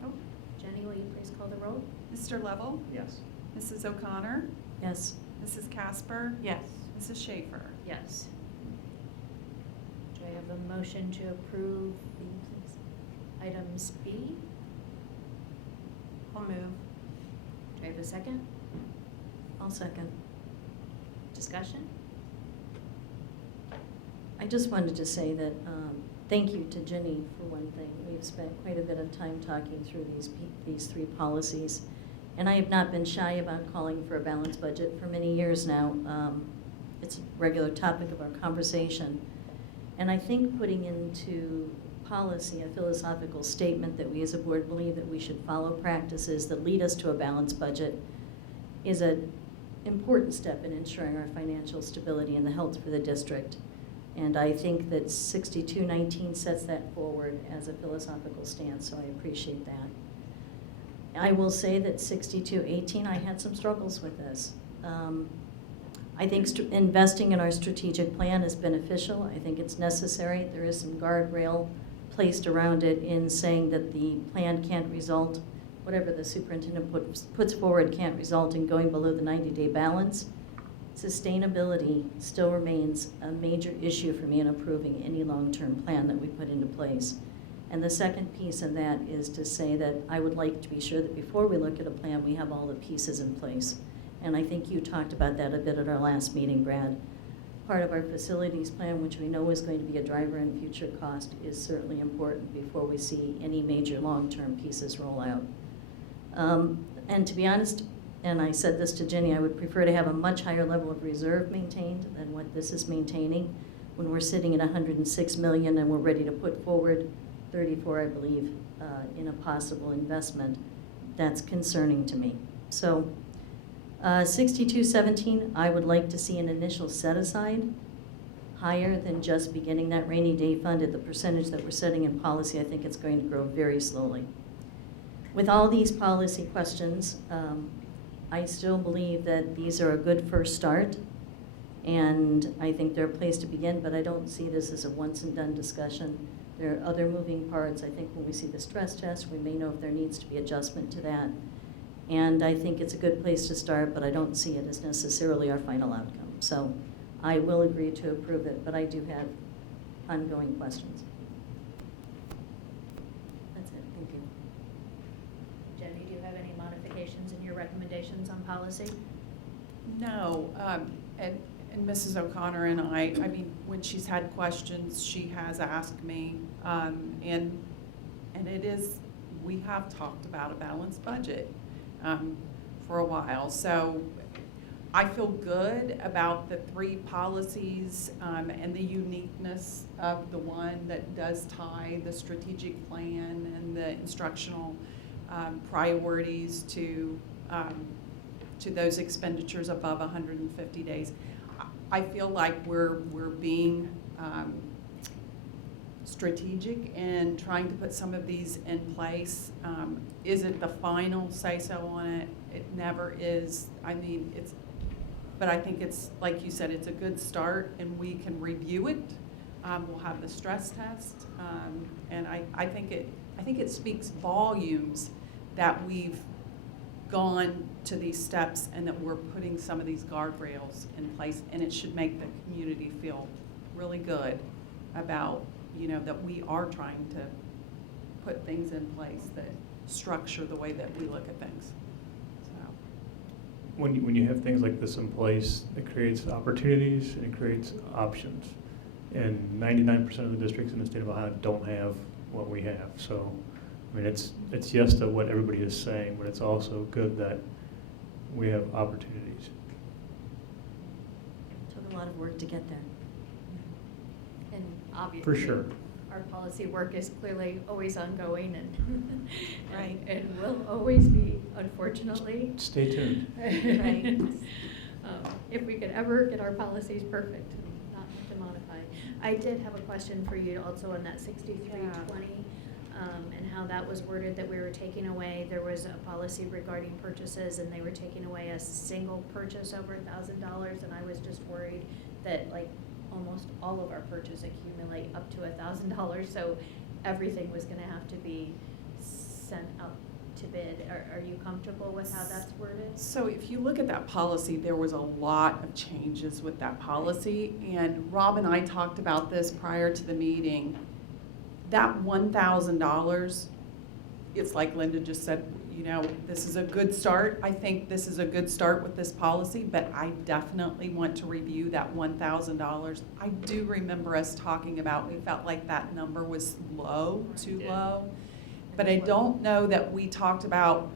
Nope. Jenny, will you please call the roll? Mr. Lovell? Yes. Mrs. O'Connor? Yes. Mrs. Casper? Yes. Mrs. Schaefer? Yes. Do I have a motion to approve the items B? I'll move. Do I have a second? I'll second. Discussion? I just wanted to say that, thank you to Ginny for one thing. We've spent quite a bit of time talking through these three policies. And I have not been shy about calling for a balanced budget for many years now. It's a regular topic of our conversation. And I think putting into policy a philosophical statement that we as a board believe that we should follow practices that lead us to a balanced budget is an important step in ensuring our financial stability and the health for the district. And I think that 6219 sets that forward as a philosophical stance, so I appreciate that. I will say that 6218, I had some struggles with this. I think investing in our strategic plan is beneficial. I think it's necessary. There is some guardrail placed around it in saying that the plan can't result, whatever the superintendent puts forward can't result in going below the 90-day balance. Sustainability still remains a major issue for me in approving any long-term plan that we put into place. And the second piece of that is to say that I would like to be sure that before we look at a plan, we have all the pieces in place. And I think you talked about that a bit at our last meeting, Brad. Part of our facilities plan, which we know is going to be a driver in future cost, is certainly important before we see any major long-term pieces roll out. And to be honest, and I said this to Jenny, I would prefer to have a much higher level of reserve maintained than what this is maintaining. When we're sitting at 106 million and we're ready to put forward 34, I believe, in a possible investment, that's concerning to me. So 6217, I would like to see an initial set aside higher than just beginning that rainy day fund at the percentage that we're setting in policy. I think it's going to grow very slowly. With all these policy questions, I still believe that these are a good first start, and I think they're a place to begin, but I don't see this as a once and done discussion. There are other moving parts. I think when we see the stress test, we may know if there needs to be adjustment to that. And I think it's a good place to start, but I don't see it as necessarily our final outcome. So I will agree to approve it, but I do have ongoing questions. That's it. Thank you. Jenny, do you have any modifications in your recommendations on policy? No, and Mrs. O'Connor and I mean, when she's had questions, she has asked me, and it is, we have talked about a balanced budget for a while. So I feel good about the three policies and the uniqueness of the one that does tie the strategic plan and the instructional priorities to those expenditures above 150 days. I feel like we're being strategic in trying to put some of these in place. Is it the final say-so on it? It never is. I mean, but I think it's, like you said, it's a good start, and we can review it. We'll have the stress test, and I think it speaks volumes that we've gone to these steps and that we're putting some of these guardrails in place, and it should make the community feel really good about, you know, that we are trying to put things in place that structure the way that we look at things. So. When you have things like this in place, it creates opportunities and it creates options. And 99% of the districts in the state of Ohio don't have what we have. So, I mean, it's yes to what everybody is saying, but it's also good that we have opportunities. Took a lot of work to get there. And obviously, For sure. our policy work is clearly always ongoing and Right. and will always be, unfortunately. Stay tuned. Right. If we could ever get our policies perfect and not have to modify I did have a question for you also on that 6320, and how that was worded, that we were taking away, there was a policy regarding purchases, and they were taking away a single purchase over $1,000, and I was just worried that like almost all of our purchases accumulate up to $1,000, so everything was gonna have to be sent out to bid. Are you comfortable with how that's worded? So if you look at that policy, there was a lot of changes with that policy, and Rob and I talked about this prior to the meeting. That $1,000, it's like Linda just said, you know, this is a good start. I think this is a good start with this policy, but I definitely want to review that $1,000. I do remember us talking about, we felt like that number was low, too low. But I don't know that we talked about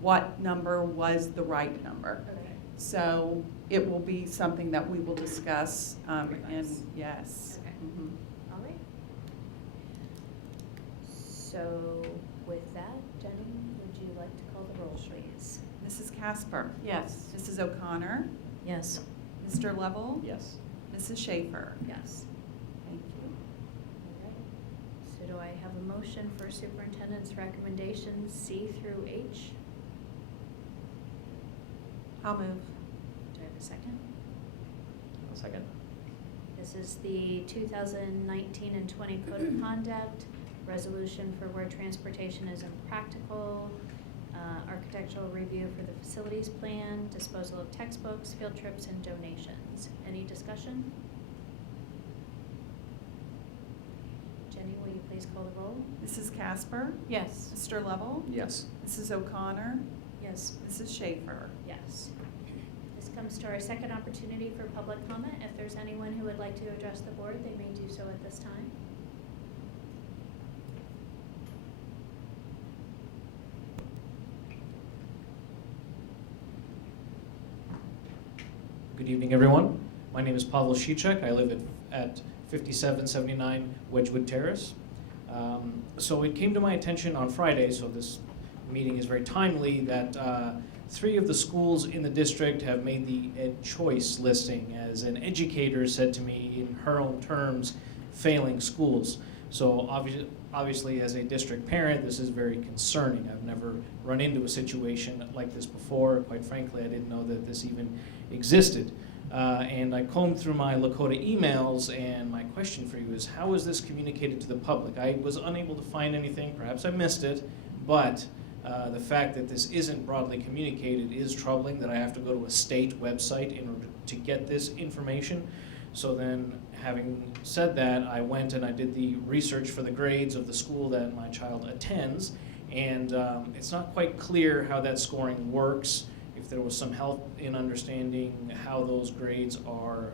what number was the right number. Okay. So it will be something that we will discuss, and yes. Okay. Mhm. All right. So with that, Jenny, would you like to call the roll, please? Mrs. Casper? Yes. Mrs. O'Connor? Yes. Mr. Lovell? Yes. Mrs. Schaefer? Yes. Thank you. All right. So do I have a motion for superintendent's recommendations C through H? I'll move. Do I have a second? One second. This is the 2019 and 20 Code of Conduct, resolution for where transportation is impractical, architectural review for the facilities plan, disposal of textbooks, field trips, and donations. Any discussion? Jenny, will you please call the roll? Mrs. Casper? Yes. Mr. Lovell? Yes. Mrs. O'Connor? Yes. Mrs. Schaefer? Yes. This comes to our second opportunity for public comment. If there's anyone who would like to address the board, they may do so at this time. Good evening, everyone. My name is Pavel Shicek. I live at 5779 Wedgwood Terrace. So it came to my attention on Friday, so this meeting is very timely, that 3 of the schools in the district have made the Ed Choice listing as an educator said to me in her own terms, failing schools. So obviously as a district parent, this is very concerning. I've never run into a situation like this before. Quite frankly, I didn't know that this even existed. And I combed through my Lakota emails, and my question for you is, how is this communicated to the public? I was unable to find anything, perhaps I missed it, but the fact that this isn't broadly communicated is troubling, that I have to go to a state website in order to get this information. So then, having said that, I went and I did the research for the grades of the school that my child attends, and it's not quite clear how that scoring works. If there was some help in understanding how those grades are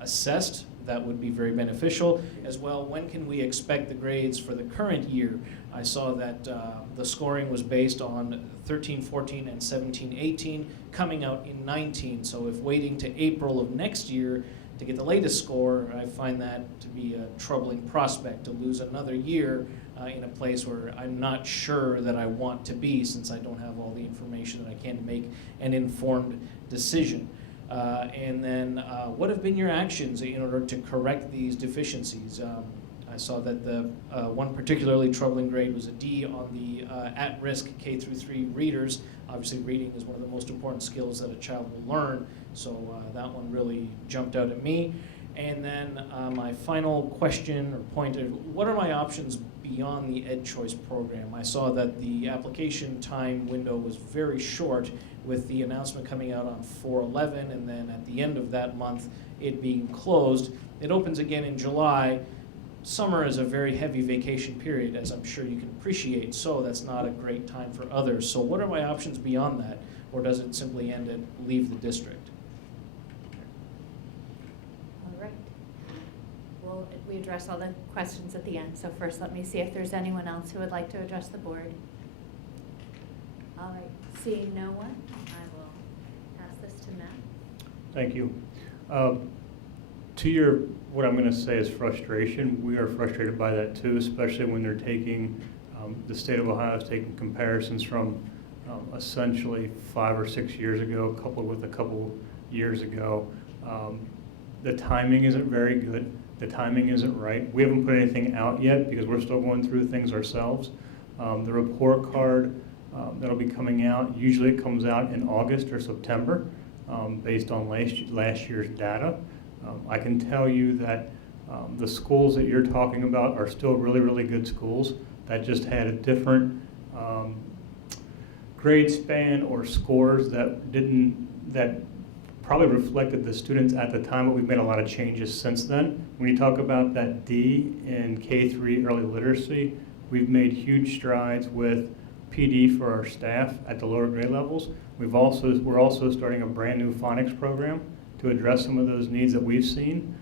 assessed, that would be very beneficial. As well, when can we expect the grades for the current year? I saw that the scoring was based on 13-14 and 17-18, coming out in 19. So if waiting to April of next year to get the latest score, I find that to be a troubling prospect, to lose another year in a place where I'm not sure that I want to be, since I don't have all the information that I can to make an informed decision. And then what have been your actions in order to correct these deficiencies? I saw that the one particularly troubling grade was a D on the at-risk K-3 readers. Obviously, reading is one of the most important skills that a child will learn, so that one really jumped out at me. And then my final question or point is, what are my options beyond the Ed Choice program? I saw that the application time window was very short, with the announcement coming out on 4/11, and then at the end of that month it being closed. It opens again in July. Summer is a very heavy vacation period, as I'm sure you can appreciate, so that's not a great time for others. So what are my options beyond that, or does it simply end and leave the district? All right. Well, we address all the questions at the end, so first let me see if there's anyone else who would like to address the board. All right, seeing no one, I will pass this to Matt. Thank you. What I'm going to say is frustration. We are frustrated by that too, especially when they're taking, the state of Ohio is taking comparisons from essentially 5 or 6 years ago, coupled with a couple years ago. The timing isn't very good. The timing isn't right. We haven't put anything out yet because we're still going through things ourselves. The report card that'll be coming out, usually it comes out in August or September based on last year's data. I can tell you that the schools that you're talking about are still really, really good schools that just had a different grade span or scores that probably reflected the students at the time, but we've made a lot of changes since then. When you talk about that D in K-3 early literacy, we've made huge strides with PD for our staff at the lower grade levels. We're also starting a brand new phonics program to address some of those needs that we've seen.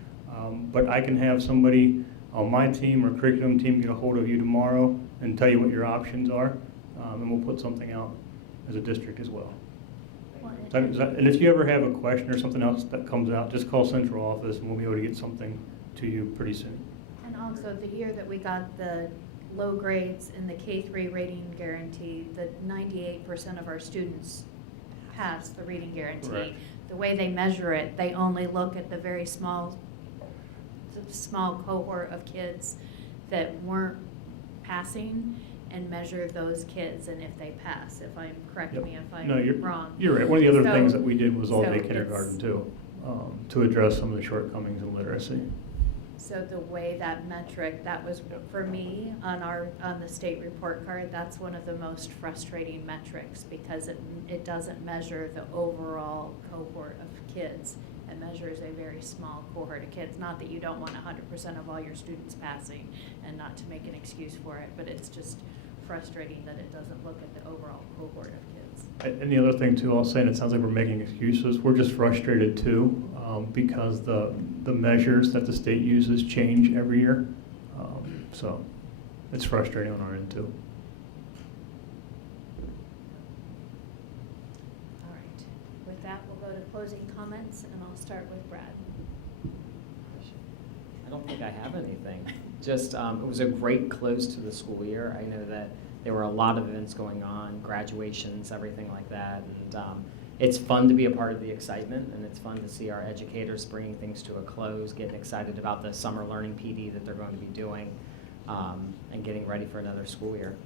But I can have somebody on my team or curriculum team get a hold of you tomorrow and tell you what your options are, and we'll put something out as a district as well. And if you ever have a question or something else that comes out, just call central office and we'll be able to get something to you pretty soon. And also, the year that we got the low grades in the K-3 rating guarantee, the 98% of our students passed the reading guarantee. Correct. The way they measure it, they only look at the very small cohort of kids that weren't passing and measure those kids, and if they pass, correct me if I'm wrong. You're right. One of the other things that we did was all so day it's- kindergarten too, to address some of the shortcomings in literacy. So the way that metric, that was, for me, on the state report card, that's one of the most frustrating metrics because it doesn't measure the overall cohort of kids. It measures a very small cohort of kids. Not that you don't want 100% of all your students passing and not to make an excuse for it, but it's just frustrating that it doesn't look at the overall cohort of kids. And the other thing too, I'll say, and it sounds like we're making excuses, we're just frustrated too because the measures that the state uses change every year. So it's frustrating on our end too. All right. With that, we'll go to closing comments, and I'll start with Brad. I don't think I have anything. Just, it was a great close to the school year. I know that there were a lot of events going on, graduations, everything like that. And it's fun to be a part of the excitement, and it's fun to see our educators bringing things to a close, getting excited about the summer learning PD that they're going to be doing, and getting ready for another school year.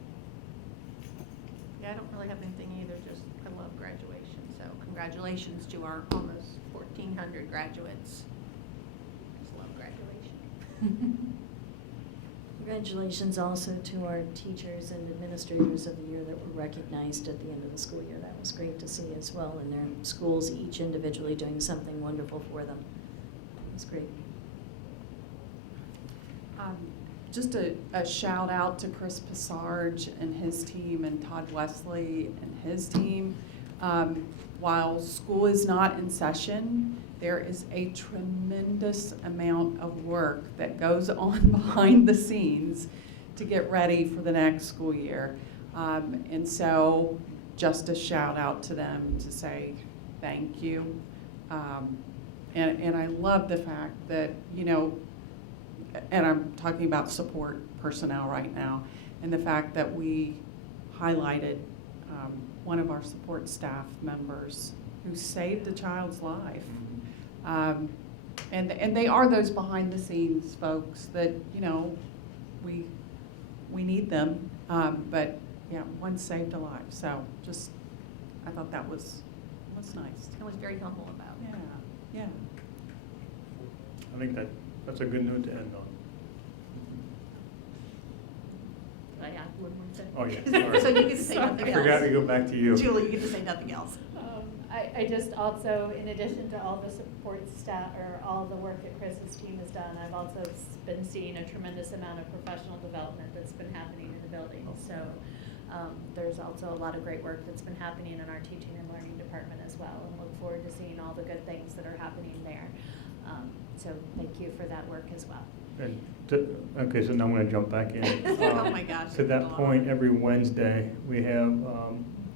Yeah, I don't really have anything either, just I love graduation, so congratulations to our almost 1,400 graduates. Just love graduation. Congratulations also to our teachers and administrators of the year that were recognized at the end of the school year. That was great to see as well, in their schools, each individually doing something wonderful for them. It was great. Just a shout out to Chris Passarge and his team and Todd Wesley and his team. While school is not in session, there is a tremendous amount of work that goes on behind the scenes to get ready for the next school year. And so just a shout out to them to say thank you. And I love the fact that, you know, and I'm talking about support personnel right now, and the fact that we highlighted one of our support staff members who saved a child's life. And they are those behind the scenes folks that, you know, we need them, but yeah, one saved a life. So just, I thought that was nice. I was very humble about it. Yeah. I think that's a good note to end on. I have one more sentence. Oh, yeah, sorry. So you get to say nothing I else. forgot to go back to you. Julie, you get to say nothing else. I just also, in addition to all the support staff, or all the work that Chris's team has done, I've also been seeing a tremendous amount of professional development that's been happening in the building. So there's also a lot of great work that's been happening in our teaching and learning department as well, and look forward to seeing all the good things that are happening there. So thank you for that work as well. And okay, so now I'm going to jump back in. Oh my gosh. To that point, every Wednesday, we have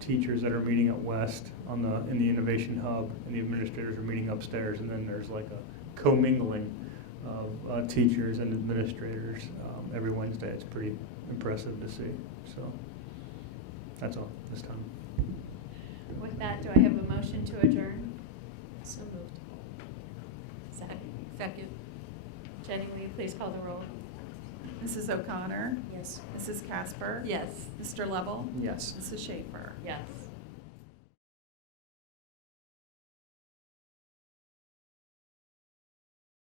teachers that are meeting at West in the Innovation Hub, and the administrators are meeting upstairs, and then there's like a commingling of teachers and administrators every Wednesday. It's pretty impressive to see. So that's all this time. With that, do I have a motion to adjourn? So moved. Second. Jenny, will you please call the roll. Mrs. O'Connor? Yes. Mrs. Casper? Yes. Mr. Lovell? Yes. Mrs. Schaefer? Yes.